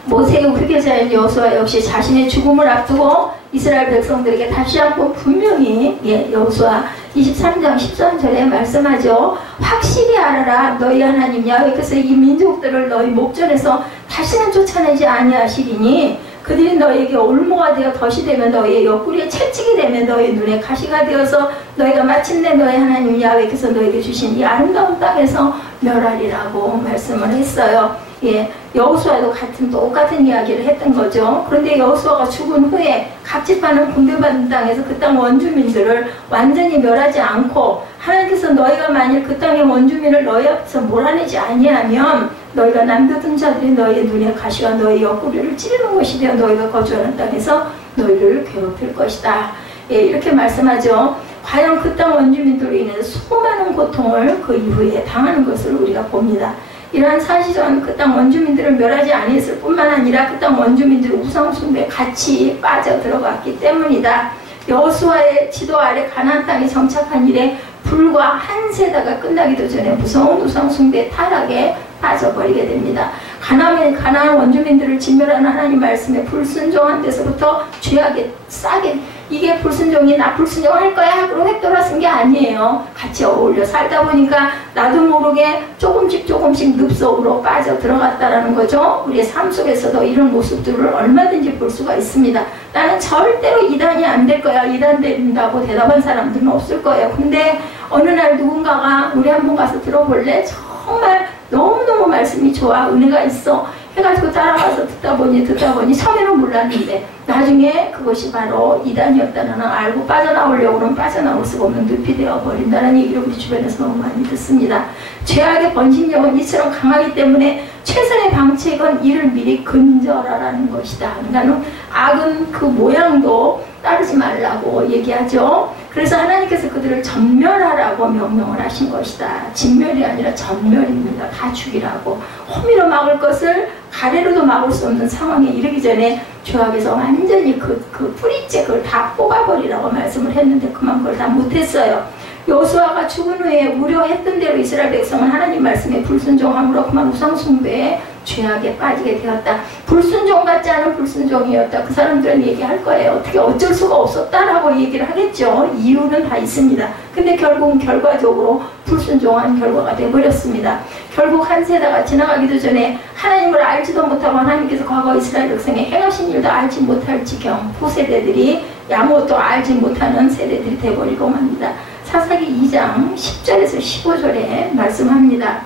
모세의 후계자인 여호수아 역시 자신의 죽음을 앞두고 이스라엘 백성들에게 다시 한번 분명히 여호수아 23장 13절에 말씀하죠. 확실히 알아라. 너희 하나님 야훼께서 이 민족들을 너희 목전에서 다시는 쫓아내지 아니하시리니 그들이 너희에게 올무가 되어 덫이 되면 너희의 옆구리에 채찍이 되면 너희 눈에 가시가 되어서 너희가 마침내 너희 하나님 야훼께서 너희에게 주신 이 아름다운 땅에서 멸하리라고 말씀을 했어요. 예, 여호수아도 똑같은 이야기를 했던 거죠. 그런데 여호수아가 죽은 후에 각 지파는 분배받은 땅에서 그 땅 원주민들을 완전히 멸하지 않고 하나님께서 너희가 만일 그 땅의 원주민을 너희 앞에서 몰아내지 아니하면 너희가 남겨둔 자들이 너희의 눈에 가시와 너희 옆구리를 찌르는 것이 되어 너희가 거주하는 땅에서 너희를 괴롭힐 것이다. 예, 이렇게 말씀하죠. 과연 그 땅 원주민들로 인해서 수많은 고통을 그 이후에 당하는 것을 우리가 봅니다. 이러한 사실은 그 땅 원주민들을 멸하지 아니했을 뿐만 아니라 그 땅 원주민들의 우상숭배에 같이 빠져들어갔기 때문이다. 여호수아의 지도 아래 가나안 땅에 정착한 이래 불과 한 세대가 끝나기도 전에 무서운 우상숭배 타락에 빠져버리게 됩니다. 가나안 원주민들을 진멸하는 하나님 말씀에 불순종한 데서부터 죄악에 싸게 이게 불순종이 나 불순종할 거야 그러고 획 돌아선 게 아니에요. 같이 어울려 살다 보니까 나도 모르게 조금씩 늪속으로 빠져 들어갔다라는 거죠. 우리의 삶 속에서도 이런 모습들을 얼마든지 볼 수가 있습니다. 나는 절대로 이단이 안 될 거야. 이단 된다고 대답한 사람들은 없을 거예요. 근데 어느 날 누군가가 우리 한번 가서 들어볼래? 정말 너무너무 말씀이 좋아. 은혜가 있어. 해가지고 따라가서 듣다 보니 처음에는 몰랐는데 나중에 그것이 바로 이단이었다는 걸 알고 빠져나오려고는 빠져나올 수가 없는 늪이 되어버린다는 얘기를 우리 주변에서 너무 많이 듣습니다. 죄악의 번식력은 이처럼 강하기 때문에 최선의 방책은 이를 미리 근절하라는 것이다. 나는 악은 그 모양도 따르지 말라고 얘기하죠. 그래서 하나님께서 그들을 전멸하라고 명령을 하신 것이다. 진멸이 아니라 전멸입니다. 다 죽이라고. 호미로 막을 것을 가래로도 막을 수 없는 상황에 이르기 전에 죄악에서 완전히 그 뿌리째 그걸 다 뽑아버리라고 말씀을 했는데 그만 그걸 다 못했어요. 여호수아가 죽은 후에 우려했던 대로 이스라엘 백성은 하나님 말씀에 불순종함으로 그만 우상숭배에 죄악에 빠지게 되었다. 불순종 같지 않은 불순종이었다. 그 사람들은 얘기할 거예요. 어떻게 어쩔 수가 없었다라고 얘기를 하겠죠. 이유는 다 있습니다. 근데 결국은 결과적으로 불순종한 결과가 되어버렸습니다. 결국 한 세대가 지나가기도 전에 하나님을 알지도 못하고 하나님께서 과거 이스라엘 백성에 행하신 일도 알지 못할 지경 후세대들이 아무것도 알지 못하는 세대들이 되어버리고 맙니다. 사사기 2장 10절에서 15절에 말씀합니다.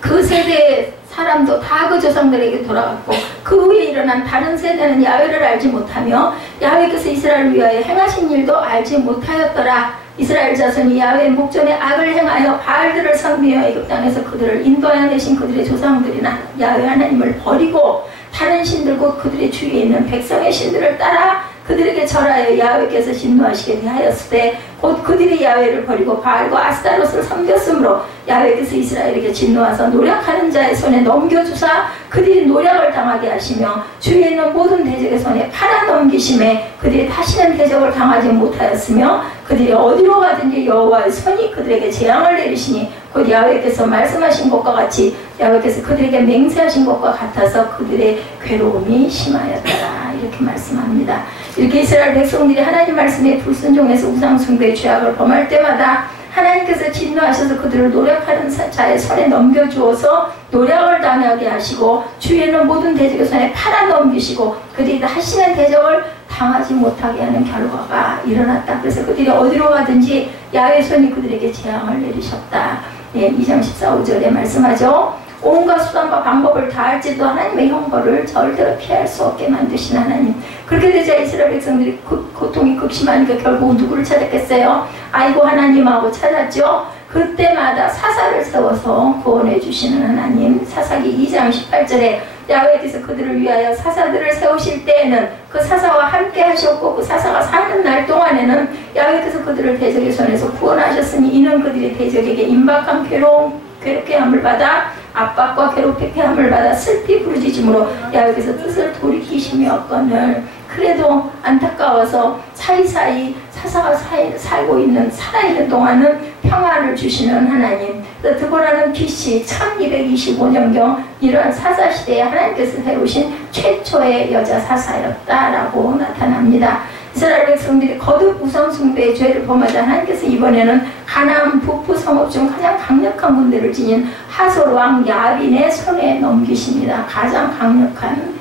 그 세대의 사람도 다 그 조상들에게 돌아갔고 그 후에 일어난 다른 세대는 야훼를 알지 못하며 야훼께서 이스라엘을 위하여 행하신 일도 알지 못하였더라. 이스라엘 자손이 야훼의 목전에 악을 행하여 바알들을 섬기며 애굽 땅에서 그들을 인도하여 내신 그들의 조상들이나 야훼 하나님을 버리고 다른 신들과 그들의 주위에 있는 백성의 신들을 따라 그들에게 절하여 야훼께서 진노하시게 대하였을 때 곧 그들이 야훼를 버리고 바알과 아스타롯을 섬겼으므로 야훼께서 이스라엘에게 진노하사 노력하는 자의 손에 넘겨주사 그들이 노력을 당하게 하시며 주위에 있는 모든 대적의 손에 팔아넘기심에 그들이 다시는 대적을 당하지 못하였으며 그들이 어디로 가든지 여호와의 손이 그들에게 재앙을 내리시니 곧 야훼께서 말씀하신 것과 같이 야훼께서 그들에게 맹세하신 것과 같아서 그들의 괴로움이 심하였더라. 이렇게 말씀합니다. 이렇게 이스라엘 백성들이 하나님 말씀에 불순종해서 우상숭배의 죄악을 범할 때마다 하나님께서 진노하셔서 그들을 노력하는 자의 손에 넘겨주어서 노력을 당하게 하시고 주위에는 모든 대적의 손에 팔아넘기시고 그들이 다시는 대적을 당하지 못하게 하는 결과가 일어났다. 그래서 그들이 어디로 가든지 야훼의 손이 그들에게 재앙을 내리셨다. 예, 2장 14~15절에 말씀하죠. 온갖 수단과 방법을 다할지도 하나님의 형벌을 절대로 피할 수 없게 만드신 하나님. 그렇게 되자 이스라엘 백성들이 고통이 극심하니까 결국은 누구를 찾았겠어요? 아이고 하나님하고 찾았죠. 그때마다 사사를 세워서 구원해 주시는 하나님. 사사기 2장 18절에 야훼께서 그들을 위하여 사사들을 세우실 때에는 그 사사와 함께 하셨고 그 사사가 사는 날 동안에는 야훼께서 그들을 대적의 손에서 구원하셨으니 이는 그들이 대적에게 임박한 괴롭게 함을 받아 압박과 괴롭게 함을 받아 슬피 부르짖음으로 야훼께서 뜻을 돌이키시며거늘. 그래도 안타까워서 사이사이 사사가 살고 있는 살아있는 동안은 평안을 주시는 하나님. 드보라는 BC 1225년경 이러한 사사 시대에 하나님께서 세우신 최초의 여자 사사였다라고 나타납니다. 이스라엘 백성들이 거듭 우상숭배의 죄를 범하자 하나님께서 이번에는 가나안 북부 성읍 중 가장 강력한 군대를 지닌 하솔 왕 야빈의 손에 넘기십니다. 가장 강력한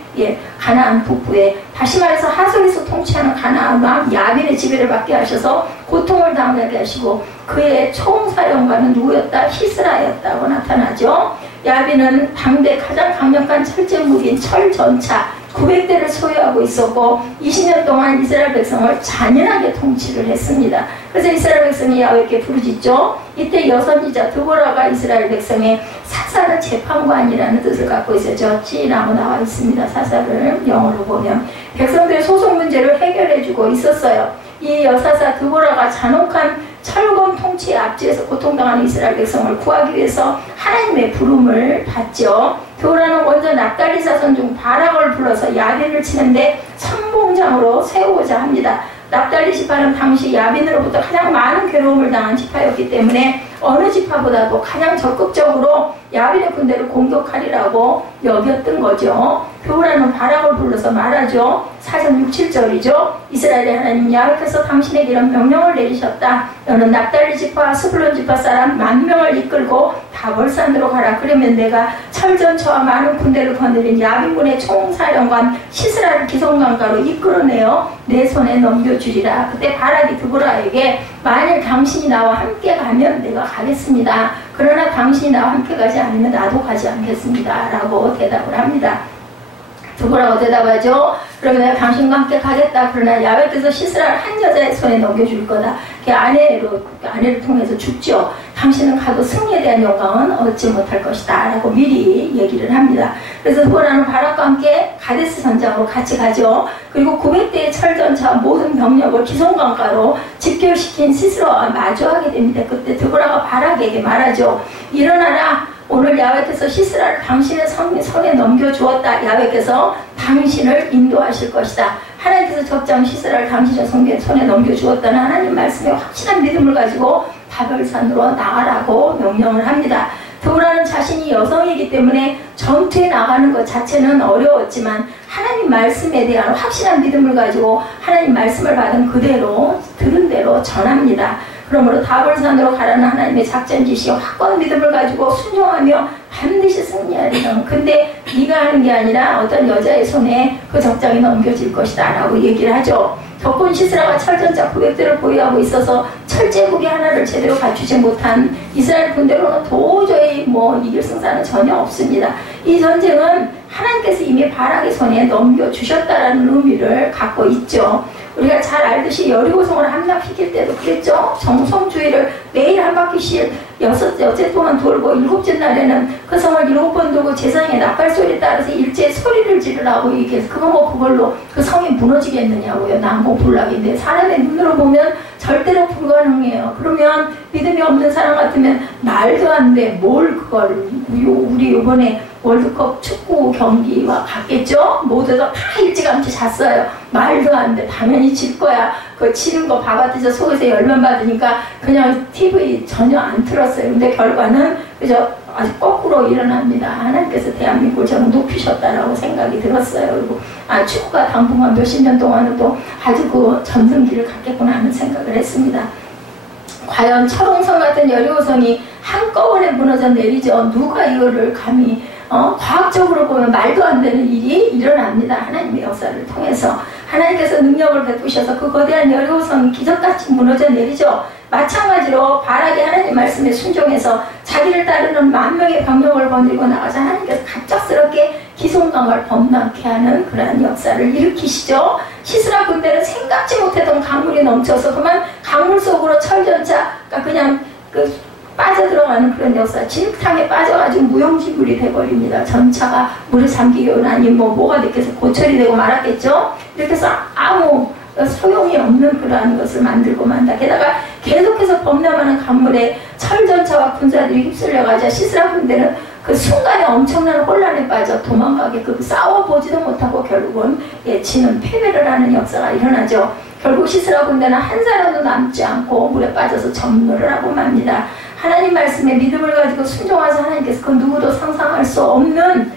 가나안 북부에 다시 말해서 하솔에서 통치하는 가나안 왕 야빈의 지배를 받게 하셔서 고통을 당하게 하시고 그의 총사령관은 누구였다? 히스라였다고 나타나죠. 야빈은 당대 가장 강력한 철제 무기인 철전차 900대를 소유하고 있었고 20년 동안 이스라엘 백성을 잔인하게 통치를 했습니다. 그래서 이스라엘 백성이 야훼께 부르짖죠. 이때 여선지자 드보라가 이스라엘 백성의 사사는 재판관이라는 뜻을 갖고 있어요. 저지라고 나와 있습니다. 사사를 영어로 보면 백성들의 소송 문제를 해결해주고 있었어요. 이 여사사 드보라가 잔혹한 철검 통치의 압제에서 고통당하는 이스라엘 백성을 구하기 위해서 하나님의 부름을 받죠. 드보라는 먼저 납달리 자손 중 바락을 불러서 야빈을 치는데 선봉장으로 세우고자 합니다. 납달리 지파는 당시 야빈으로부터 가장 많은 괴로움을 당한 지파였기 때문에 어느 지파보다도 가장 적극적으로 야빈의 군대를 공격하리라고 여겼던 거죠. 드보라는 바락을 불러서 말하죠. 4장 6~7절이죠. 이스라엘의 하나님 야훼께서 당신에게 이런 명령을 내리셨다. 너는 납달리 지파 스불론 지파 사람 10,000명을 이끌고 다볼산으로 가라. 그러면 내가 철전차와 많은 군대를 거느린 야빈군의 총사령관 시스라를 기성강가로 이끌어내어 내 손에 넘겨주리라. 그때 바락이 드보라에게 만일 당신이 나와 함께 가면 내가 가겠습니다. 그러나 당신이 나와 함께 가지 않으면 나도 가지 않겠습니다. 라고 대답을 합니다. 드보라가 대답하죠. 그러면 내가 당신과 함께 가겠다. 그러나 야훼께서 시스라를 한 여자의 손에 넘겨줄 거다. 그 아내를 통해서 죽죠. 당신은 가도 승리에 대한 영광은 얻지 못할 것이다. 라고 미리 얘기를 합니다. 그래서 드보라는 바락과 함께 가데스 전장으로 같이 가죠. 그리고 900대의 철전차와 모든 병력을 기송강가로 집결시킨 시스라와 마주하게 됩니다. 그때 드보라가 바락에게 말하죠. 일어나라. 오늘 야훼께서 시스라를 당신의 손에 넘겨주었다. 야훼께서 당신을 인도하실 것이다. 하나님께서 적장 시스라를 당신의 손에 넘겨주었다는 하나님 말씀에 확실한 믿음을 가지고 다볼산으로 나가라고 명령을 합니다. 드보라는 자신이 여성이기 때문에 전투에 나가는 것 자체는 어려웠지만 하나님 말씀에 대한 확실한 믿음을 가지고 하나님 말씀을 받은 그대로 들은 대로 전합니다. 그러므로 다볼산으로 가라는 하나님의 작전 지시에 확고한 믿음을 가지고 순종하며 반드시 승리하리라. 근데 네가 하는 게 아니라 어떤 여자의 손에 그 적장이 넘겨질 것이다 라고 얘기를 하죠. 적군 시스라가 철전차 900대를 보유하고 있어서 철제국의 하나를 제대로 갖추지 못한 이스라엘 군대로는 도저히 이길 승산은 전혀 없습니다. 이 전쟁은 하나님께서 이미 바락의 손에 넘겨주셨다라는 의미를 갖고 있죠. 우리가 잘 알듯이 여리고성을 함락시킬 때도 그랬죠. 정성주의를 매일 한 바퀴씩 여째 동안 돌고 7째 날에는 그 성을 7번 돌고 제사장의 나팔소리에 따라서 일제히 소리를 지르라고 얘기해서 그걸로 그 성이 무너지겠느냐고요. 난공불락인데 사람의 눈으로 보면 절대로 불가능해요. 그러면 믿음이 없는 사람 같으면 말도 안 돼. 뭘 그걸 우리 이번에 월드컵 축구 경기와 같겠죠? 모두가 다 일찌감치 잤어요. 말도 안 돼. 당연히 질 거야. 그 치는 거 봐봤더니 속에서 열만 받으니까 그냥 TV 전혀 안 틀었어요. 근데 결과는 그저 아주 거꾸로 일어납니다. 하나님께서 대한민국을 저는 높이셨다라고 생각이 들었어요. 그리고 축구가 당분간 몇십 년 동안은 아주 그 전성기를 갖겠구나 하는 생각을 했습니다. 과연 철옹성 같은 여리고성이 한꺼번에 무너져 내리죠. 누가 이거를 감히 과학적으로 보면 말도 안 되는 일이 일어납니다. 하나님의 역사를 통해서 하나님께서 능력을 베푸셔서 그 거대한 여리고성이 기적같이 무너져 내리죠. 마찬가지로 바락이 하나님 말씀에 순종해서 자기를 따르는 10,000명의 병력을 거느리고 나가서 하나님께서 갑작스럽게 기송강을 범람케 하는 그러한 역사를 일으키시죠. 시스라 군대는 생각지 못했던 강물이 넘쳐서 그만 강물 속으로 철전차가 그냥 빠져들어가는 그런 역사, 진흙탕에 빠져가지고 무용지물이 돼버립니다. 전차가 물에 잠기고 나니 뭐가 됐겠어, 고철이 되고 말았겠죠. 이렇게 해서 아무 소용이 없는 그러한 것을 만들고 만다. 게다가 계속해서 범람하는 강물에 철전차와 군사들이 휩쓸려가자 시스라 군대는 그 순간에 엄청난 혼란에 빠져 도망가게끔 싸워보지도 못하고 결국은 지는 패배를 하는 역사가 일어나죠. 결국 시스라 군대는 한 사람도 남지 않고 물에 빠져서 전멸을 하고 맙니다. 하나님 말씀에 믿음을 가지고 순종하셔서 하나님께서 그 누구도 상상할 수 없는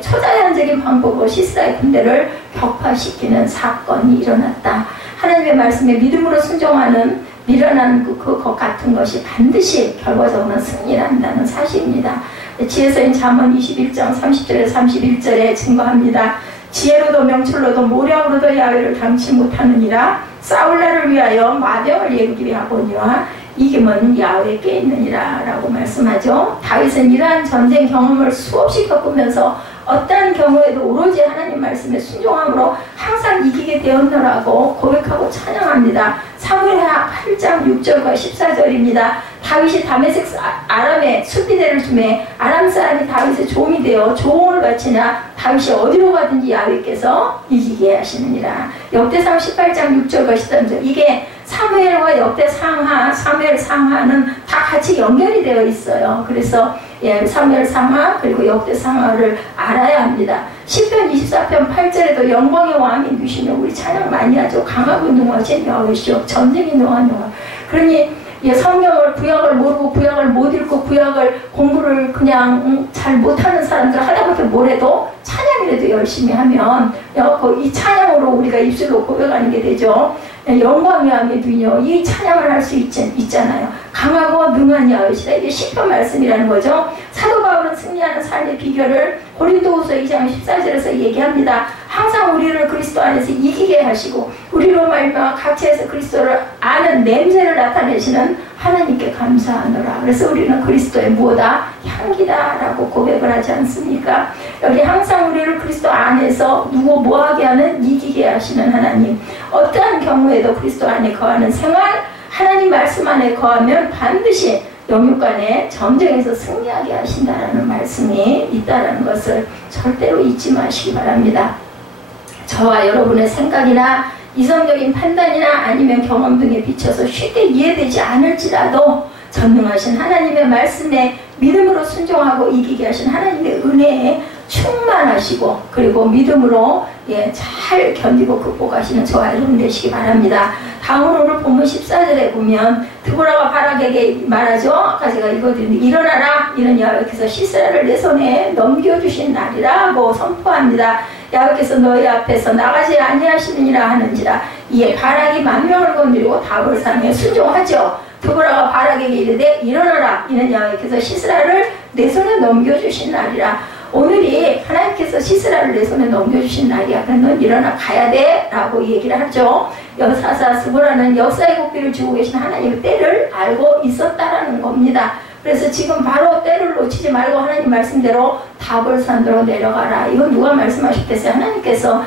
초자연적인 방법으로 시스라의 군대를 격파시키는 사건이 일어났다. 하나님의 말씀에 믿음으로 순종하는 미련한 것 같은 것이 반드시 결과적으로는 승리한다는 사실입니다. 지혜서인 잠언 21장 30절에 31절에 증거합니다. 지혜로도 명철로도 모략으로도 야훼를 당치 못하느니라. 싸울 날을 위하여 마병을 예비하거니와 이김은 야훼께 있느니라 라고 말씀하죠. 다윗은 이러한 전쟁 경험을 수없이 겪으면서 어떠한 경우에도 오로지 하나님 말씀에 순종함으로 항상 이기게 되었노라고 고백하고 찬양합니다. 사무엘하 8장 6절과 14절입니다. 다윗이 다메섹 아람에 수비대를 주매 아람 사람이 다윗의 종이 되어 조공을 바치나 다윗이 어디로 가든지 야훼께서 이기게 하시느니라. 역대상 18장 6절과 13절, 이게 사무엘과 역대 상하, 사무엘 상하는 다 같이 연결이 되어 있어요. 그래서 사무엘 상하 그리고 역대 상하를 알아야 합니다. 시편 24편 8절에도 영광의 왕이 누시며, 우리 찬양 많이 하죠. 강하고 능하신 여호와시오, 전쟁이 능한 여호와. 그러니 성경을 구약을 모르고 구약을 못 읽고 구약을 공부를 그냥 잘 못하는 사람들 하다못해 뭐래도 찬양이라도 열심히 하면 이 찬양으로 우리가 입술로 고백하는 게 되죠. 영광의 왕의 누이여, 이 찬양을 할 수 있잖아요. 강하고 능한 여호와시다. 이게 시편 말씀이라는 거죠. 사도 바울은 승리하는 삶의 비결을 고린도후서 2장 14절에서 얘기합니다. 항상 우리를 그리스도 안에서 이기게 하시고 우리로 말미암아 각체에서 그리스도를 아는 냄새를 나타내시는 하나님께 감사하노라. 그래서 우리는 그리스도의 무엇다? 향기다라고 고백을 하지 않습니까? 여기 항상 우리를 그리스도 안에서 누구 뭐하게 하는, 이기게 하시는 하나님. 어떠한 경우에도 그리스도 안에 거하는 생활, 하나님 말씀 안에 거하면 반드시 영육간에 전쟁에서 승리하게 하신다라는 말씀이 있다는 것을 절대로 잊지 마시기 바랍니다. 저와 여러분의 생각이나 이성적인 판단이나 아니면 경험 등에 비춰서 쉽게 이해되지 않을지라도 전능하신 하나님의 말씀에 믿음으로 순종하고 이기게 하신 하나님의 은혜에 충만하시고 그리고 믿음으로 잘 견디고 극복하시는 저와 여러분 되시기 바랍니다. 다음으로 오늘 본문 14절에 보면 드보라가 바락에게 말하죠. 아까 제가 읽어드렸는데, 일어나라, 이는 여호와께서 시스라를 내 손에 넘겨주신 날이라고 선포합니다. 여호와께서 너희 앞에서 나가지 아니하시느니라 하는지라. 이에 바락이 10,000명을 건드리고 다볼산에 순종하죠. 드보라가 바락에게 이르되 일어나라, 이는 여호와께서 시스라를 내 손에 넘겨주신 날이라. 오늘이 하나님께서 시스라를 내 손에 넘겨주신 날이야. 그래서 넌 일어나 가야 돼 라고 얘기를 하죠. 여사사 스보라는 역사의 고삐를 주고 계신 하나님의 때를 알고 있었다라는 겁니다. 그래서 지금 바로 때를 놓치지 말고 하나님 말씀대로 다볼산으로 내려가라. 이건 누가 말씀하셨겠어요? 하나님께서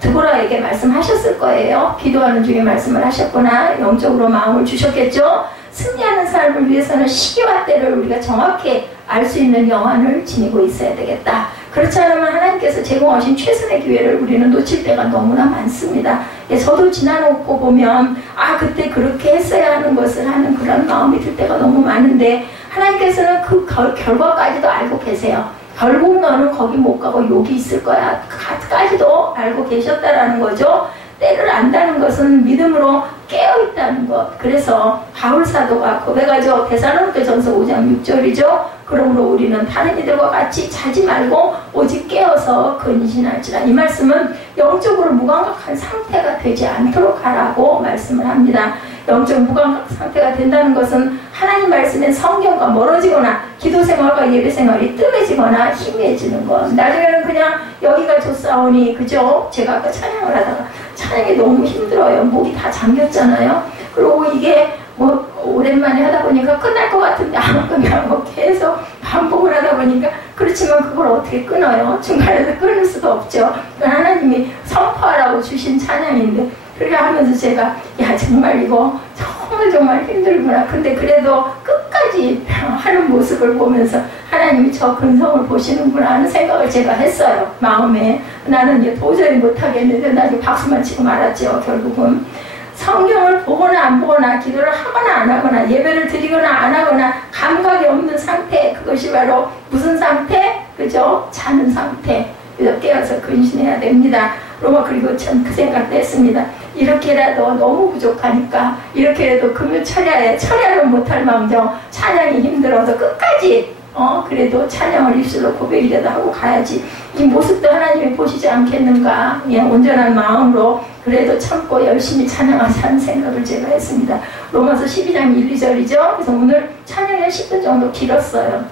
드보라에게 말씀하셨을 거예요. 기도하는 중에 말씀을 하셨거나 영적으로 마음을 주셨겠죠. 승리하는 삶을 위해서는 시기와 때를 우리가 정확히 알 수 있는 영안을 지니고 있어야 되겠다. 그렇지 않으면 하나님께서 제공하신 최선의 기회를 우리는 놓칠 때가 너무나 많습니다. 예, 저도 지나놓고 보면 그때 그렇게 했어야 하는 것을 하는 그런 마음이 들 때가 너무 많은데 하나님께서는 그 결과까지도 알고 계세요. 결국 너는 거기 못 가고 여기 있을 거야 까지도 알고 계셨다라는 거죠. 때를 안다는 것은 믿음으로 깨어있다는 것. 그래서 바울 사도가 고백하죠. 데살로니가전서 5장 6절이죠. 그러므로 우리는 다른 이들과 같이 자지 말고 오직 깨어서 근신할지라. 이 말씀은 영적으로 무감각한 상태가 되지 않도록 하라고 말씀을 합니다. 영적 무감각 상태가 된다는 것은 하나님 말씀의 성경과 멀어지거나 기도 생활과 예배 생활이 뜸해지거나 희미해지는 것. 나중에는 그냥 여기가 좋사오니 그죠? 제가 아까 찬양을 하다가 찬양이 너무 힘들어요. 목이 다 잠겼잖아요. 그리고 이게 뭐 오랜만에 하다 보니까 끝날 것 같은데 안 끝나고 계속 반복을 하다 보니까 그렇지만 그걸 어떻게 끊어요? 중간에서 끊을 수도 없죠. 하나님이 선포하라고 주신 찬양인데 그렇게 하면서 제가 정말 이거 정말 힘들구나. 근데 그래도 끝까지 하는 모습을 보면서 하나님이 저 근성을 보시는구나 하는 생각을 제가 했어요. 마음에. 나는 이제 도저히 못하겠는데 나중에 박수만 치고 말았죠. 결국은. 성경을 보거나 안 보거나 기도를 하거나 안 하거나 예배를 드리거나 안 하거나 감각이 없는 상태. 그것이 바로 무슨 상태? 그죠? 자는 상태. 그래서 깨어서 근신해야 됩니다. 로마 그리고 전 그 생각도 했습니다. 이렇게라도 너무 부족하니까 이렇게라도 금요 철야를 못할 망정 찬양이 힘들어서 끝까지 그래도 찬양을 입술로 고백이라도 하고 가야지. 이 모습도 하나님이 보시지 않겠는가. 온전한 마음으로 그래도 참고 열심히 찬양하자는 생각을 제가 했습니다. 로마서 12장 1, 2절이죠. 그래서 오늘 찬양이 10분 정도 길었어요.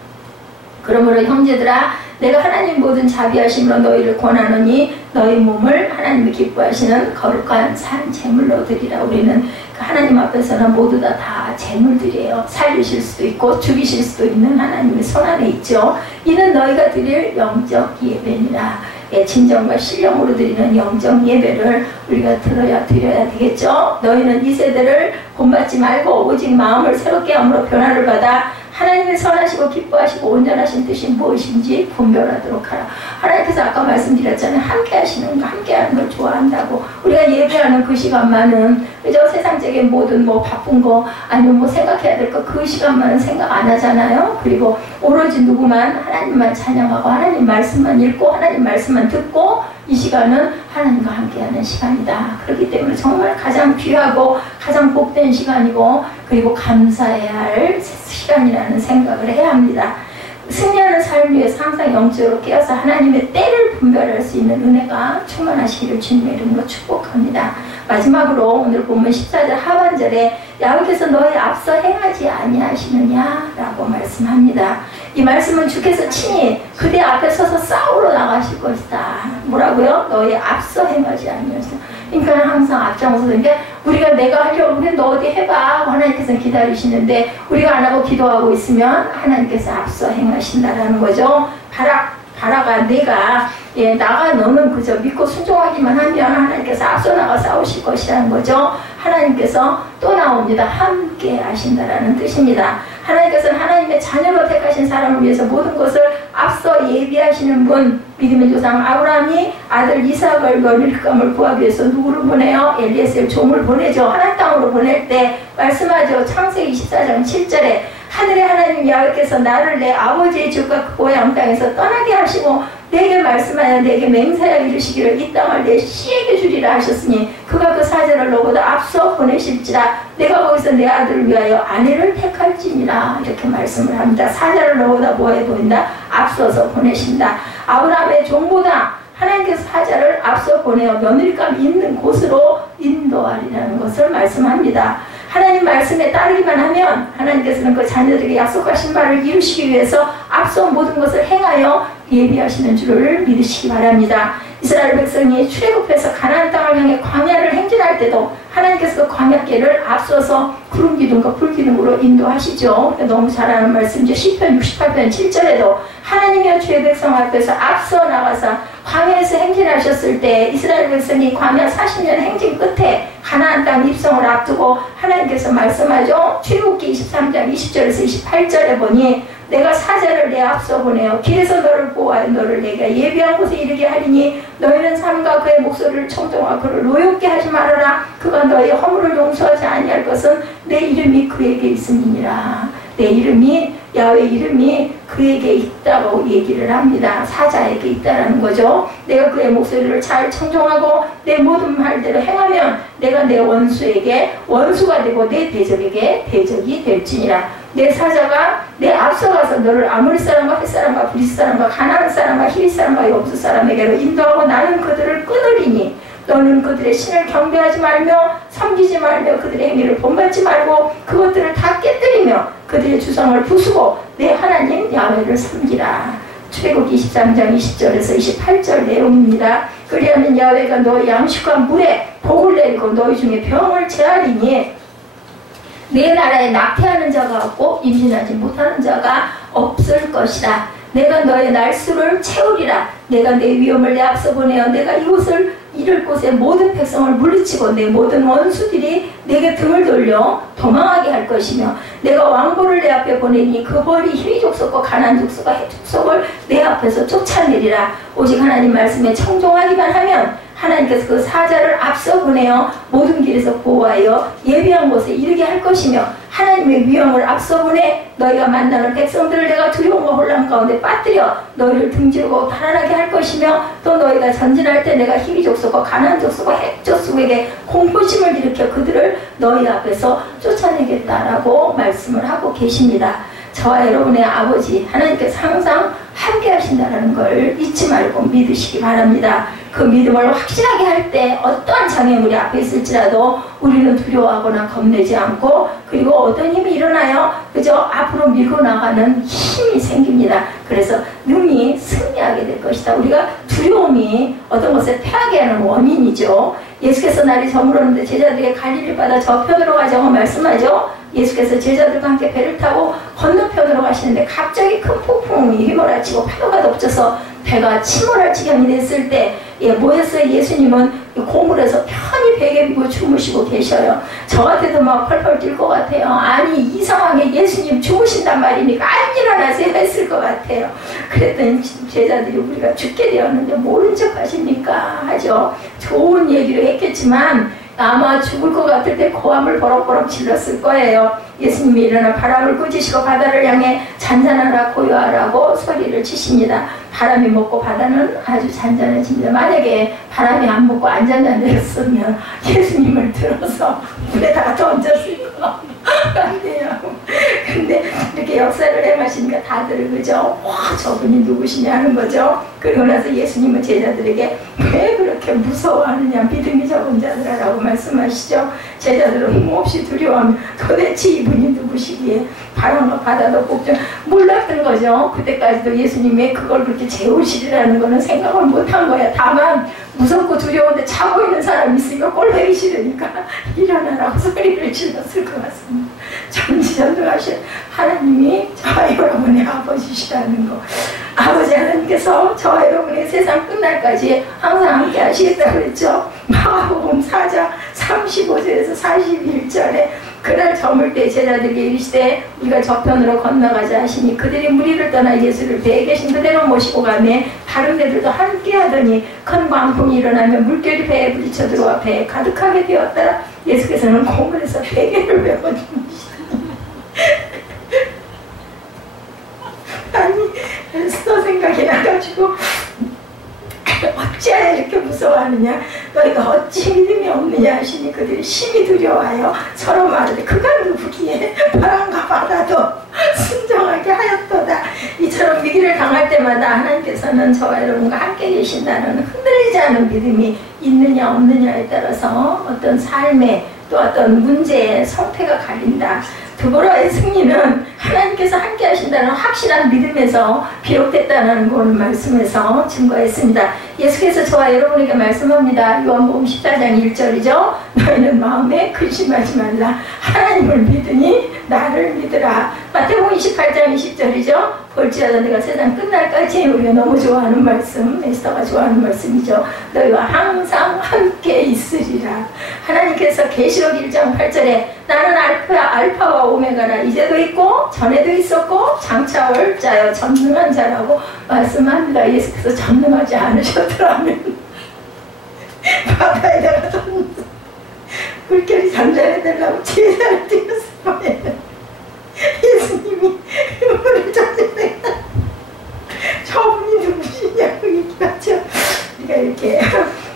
그러므로 형제들아 내가 하나님 모든 자비하심으로 너희를 권하노니 너희 몸을 하나님이 기뻐하시는 거룩한 산 제물로 드리라. 우리는 하나님 앞에서는 모두 다 제물들이에요. 살리실 수도 있고 죽이실 수도 있는 하나님의 손안에 있죠. 이는 너희가 드릴 영적 예배니라. 진정과 신령으로 드리는 영적 예배를 우리가 드려야 되겠죠. 너희는 이 세대를 본받지 말고 오직 마음을 새롭게 함으로 변화를 받아 하나님의 선하시고 기뻐하시고 온전하신 뜻이 무엇인지 분별하도록 하라. 하나님께서 아까 말씀드렸잖아요. 함께 하는 걸 좋아한다고. 우리가 예배하는 그 시간만은 그저 세상적인 모든 바쁜 거 아니면 생각해야 될 거 그 시간만은 생각 안 하잖아요. 그리고 오로지 누구만 하나님만 찬양하고 하나님 말씀만 읽고 하나님 말씀만 듣고 이 시간은 하나님과 함께하는 시간이다. 그렇기 때문에 정말 가장 귀하고 가장 복된 시간이고 그리고 감사해야 할 시간이라는 생각을 해야 합니다. 승리하는 삶을 위해서 항상 영적으로 깨어서 하나님의 때를 분별할 수 있는 은혜가 충만하시기를 주님의 이름으로 축복합니다. 마지막으로 오늘 본문 14절 하반절에 야훼께서 너희 앞서 행하지 아니하시느냐라고 말씀합니다. 이 말씀은 주께서 친히 그대 앞에 서서 싸우러 나가실 것이다. 뭐라고요? 너희 앞서 행하지 아니하시느냐. 그러니까 항상 앞장서서 우리가 내가 하려고 그래 너 어디 해봐 하나님께서 기다리시는데 우리가 안 하고 기도하고 있으면 하나님께서 앞서 행하신다라는 거죠. 바라가 내가 나가 너는 그저 믿고 순종하기만 하면 하나님께서 앞서 나가 싸우실 것이라는 거죠. 하나님께서 또 나옵니다. 함께 하신다라는 뜻입니다. 하나님께서는 하나님의 자녀로 택하신 사람을 위해서 모든 것을 앞서 예비하시는 분. 믿음의 조상 아브라함이 아들 이삭을 며느리감을 구하기 위해서 누구를 보내요? 엘리에셀 종을 보내죠. 하나님 땅으로 보낼 때 말씀하죠. 창세기 24장 7절에 하늘의 하나님 야훼께서 나를 내 아버지의 집과 그 고향 땅에서 떠나게 하시고 내게 말씀하여 내게 맹세하여 이르시기를 이 땅을 내 씨에게 주리라 하셨으니 그가 그 사자를 너보다 앞서 보내실지라 내가 거기서 내 아들을 위하여 아내를 택할지니라. 이렇게 말씀을 합니다. 사자를 너보다 뭐해 보인다? 앞서서 보내신다. 아브라함의 종보다 하나님께서 사자를 앞서 보내어 며느리감 있는 곳으로 인도하리라는 것을 말씀합니다. 하나님 말씀에 따르기만 하면 하나님께서는 그 자녀들에게 약속하신 바를 이루시기 위해서 앞서 모든 것을 행하여 예비하시는 줄을 믿으시기 바랍니다. 이스라엘 백성이 출애굽해서 가나안 땅을 향해 광야를 행진할 때도 하나님께서 그 광야길을 앞서서 구름 기둥과 불 기둥으로 인도하시죠. 너무 잘 아는 말씀이죠. 시편 68편 7절에도 하나님이여 주의 백성 앞에서 앞서 나가서 광야에서 행진하셨을 때 이스라엘 백성이 광야 40년 행진 끝에 가나안 땅 입성을 앞두고 하나님께서 말씀하죠. 출애굽기 23장 20절에서 28절에 보니 내가 사자를 내 앞서 보내어 길에서 너를 보호하여 너를 내가 예비한 곳에 이르게 하리니 너희는 삼가 그의 목소리를 청종하고 그를 노엽게 하지 말아라. 그가 너희 허물을 용서하지 아니할 것은 내 이름이 그에게 있음이니라. 내 이름이 야훼 이름이 그에게 있다고 얘기를 합니다. 사자에게 있다라는 거죠. 내가 그의 목소리를 잘 청종하고 내 모든 말대로 행하면 내가 내 원수에게 원수가 되고 내 대적에게 대적이 될지니라. 내 사자가 내 앞서가서 너를 아모리 사람과 헷 사람과 브리스 사람과 가나안 사람과 히릿 사람과 여부스 사람에게로 인도하고 나는 그들을 끊으리니 너는 그들의 신을 경배하지 말며 섬기지 말며 그들의 행위를 본받지 말고 그것들을 다 깨뜨리며 그들의 주성을 부수고 내 하나님 야훼를 섬기라. 출애굽기 23장 20절에서 28절 내용입니다. 그리하면 야훼가 너희 양식과 물에 복을 내리고 너희 중에 병을 제하리니 내 나라에 낙태하는 자가 없고 임신하지 못하는 자가 없을 것이다. 내가 너의 날수를 채우리라. 내가 내 위엄을 내 앞서 보내어 내가 이곳을 이를 곳에 모든 백성을 물리치고 내 모든 원수들이 내게 등을 돌려 도망하게 할 것이며 내가 왕보를 내 앞에 보내니 그 벌이 히위 족속과 가나안 족속과 헷 족속을 내 앞에서 쫓아내리라. 오직 하나님 말씀에 청종하기만 하면 하나님께서 그 사자를 앞서 보내어 모든 길에서 보호하여 예비한 곳에 이르게 할 것이며 하나님의 위엄을 앞서 보내 너희가 만나는 백성들을 내가 두려움과 혼란 가운데 빠뜨려 너희를 등지르고 달아나게 할 것이며 또 너희가 전진할 때 내가 히위 족속과 가나안 족속과 헷 족속에게 공포심을 일으켜 그들을 너희 앞에서 쫓아내겠다라고 말씀을 하고 계십니다. 저와 여러분의 아버지 하나님께서 항상 함께 하신다는 걸 잊지 말고 믿으시기 바랍니다. 그 믿음을 확실하게 할 때 어떠한 장애물이 앞에 있을지라도 우리는 두려워하거나 겁내지 않고 그리고 어떤 힘이 일어나요? 그저 앞으로 밀고 나가는 힘이 생깁니다. 그래서 능히 승리하게 될 것이다. 우리가 두려움이 어떤 것을 패하게 하는 원인이죠. 예수께서 날이 저물었는데 제자들에게 갈릴리 바다 저편으로 가자고 말씀하죠. 예수께서 제자들과 함께 배를 타고 건너편으로 가시는데 갑자기 큰 폭풍이 휘몰아치고 파도가 덮쳐서 배가 침몰할 지경이 됐을 때 뭐였어요? 예수님은 고물에서 편히 베개 비고 주무시고 계셔요. 저 같아도 막 펄펄 뛸 것 같아요. 아니 이 상황에 예수님 주무신단 말이니까 안 일어나세요 했을 것 같아요. 그랬더니 제자들이 우리가 죽게 되었는데 모른 척 하십니까 하죠. 좋은 얘기를 했겠지만 아마 죽을 것 같을 때 고함을 버럭버럭 질렀을 거예요. 예수님이 일어나 바람을 꾸짖으시고 바다를 향해 잔잔하라 고요하라고 소리를 치십니다. 바람이 먹고 바다는 아주 잔잔해집니다. 만약에 바람이 안 먹고 안 잔잔했으면 예수님을 들어서 물에다가 던졌을 거 같네요. 근데 이렇게 역사를 행하시니까 다들 그죠? 와 저분이 누구시냐 하는 거죠. 그리고 나서 예수님은 제자들에게 왜 그렇게 무서워하느냐 믿음이 적은 자들아라고 말씀하시죠. 제자들은 힘없이 두려워하며 도대체 이분이 누구시기에 바람과 바다도 걱정 몰랐던 거죠. 그때까지도 예수님이 그걸 그렇게 재우시리라는 거는 생각을 못한 거야. 다만 무섭고 두려운데 자고 있는 사람이 있으니까 꼴보기 싫으니까 일어나라고 소리를 질렀을 것 같습니다. 전지전능하신 하나님이 저와 여러분의 아버지시라는 거. 아버지 하나님께서 저와 여러분의 세상 끝날까지 항상 함께 하시겠다고 그랬죠. 마가복음 4장 35절에서 41절에 그날 저물 때 제자들에게 이르시되 우리가 저편으로 건너가자 하시니 그들이 무리를 떠나 예수를 배에 계신 그대로 모시고 가매 다른 데들도 함께 하더니 큰 광풍이 일어나며 물결이 배에 부딪혀 들어와 배에 가득하게 되었더라. 예수께서는 고물에서 베개를 메고 주무시더니 아니 또 생각이 나가지고 어찌하여 이렇게 무서워하느냐 너희가 어찌 믿음이 없느냐 하시니 그들이 심히 두려워하여 서로 말하되 그가 누구기에 바람과 바다도 순종하게 하였도다. 이처럼 위기를 당할 때마다 하나님께서는 저와 여러분과 함께 계신다는 흔들리지 않은 믿음이 있느냐 없느냐에 따라서 어떤 삶의 또 어떤 문제에 성패가 갈린다. 드보라의 승리는 하나님께서 함께 하신다는 확실한 믿음에서 비롯됐다는 걸 말씀에서 증거했습니다. 예수께서 저와 여러분에게 말씀합니다. 요한복음 14장 1절이죠. 너희는 마음에 근심하지 말라. 하나님을 믿으니 나를 믿으라. 마태복음 28장 20절이죠. 볼지라도 내가 세상 끝날까지 우리가 너무 좋아하는 말씀, 에스더가 좋아하는 말씀이죠. 너희와 항상 함께 있으리라. 하나님께서 계시록 1장 8절에 나는 알파와 오메가라. 이제도 있고 전에도 있었고 장차 올 자여 전능한 자라고 말씀합니다. 예수께서 전능하지 않으셨더라면 바다에다가 던져 물결이 잠자리되려고 제사를 드렸을 거예요. 예수님이 물을 던져내가 저분이 누구시냐고 얘기하죠. 우리가 이렇게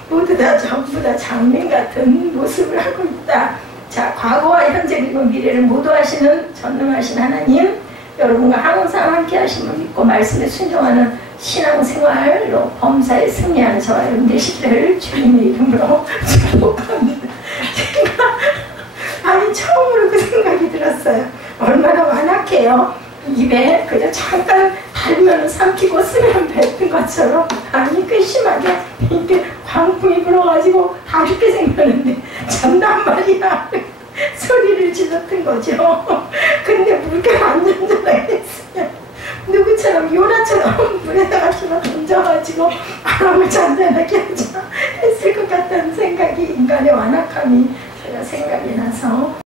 모두 다 전부 다 장면 같은 모습을 하고 있다. 자, 과거와 현재 그리고 미래를 모두 하시는 전능하신 하나님, 여러분과 항상 함께 하심을 믿고 말씀에 순종하는 신앙생활로 범사에 승리하는 저와 여러분 되시기를 주님의 이름으로 축복합니다. 제가 아니 처음으로 그 생각이 들었어요. 얼마나 완악해요. 입에 그냥 잠깐 달면 삼키고 쓰면 뱉은 것처럼 아니 꽤 심하게 이렇게 광풍이 불어가지고 다르게 생겼는데 참난 말이야. 소리를 질렀던 거죠. 근데 물결 완전 전화했어요. 누구처럼 요나처럼 물에다가 집어 던져가지고 바람을 잔잔하게 하자 했을 것 같다는 생각이 인간의 완악함이 제가 생각이 나서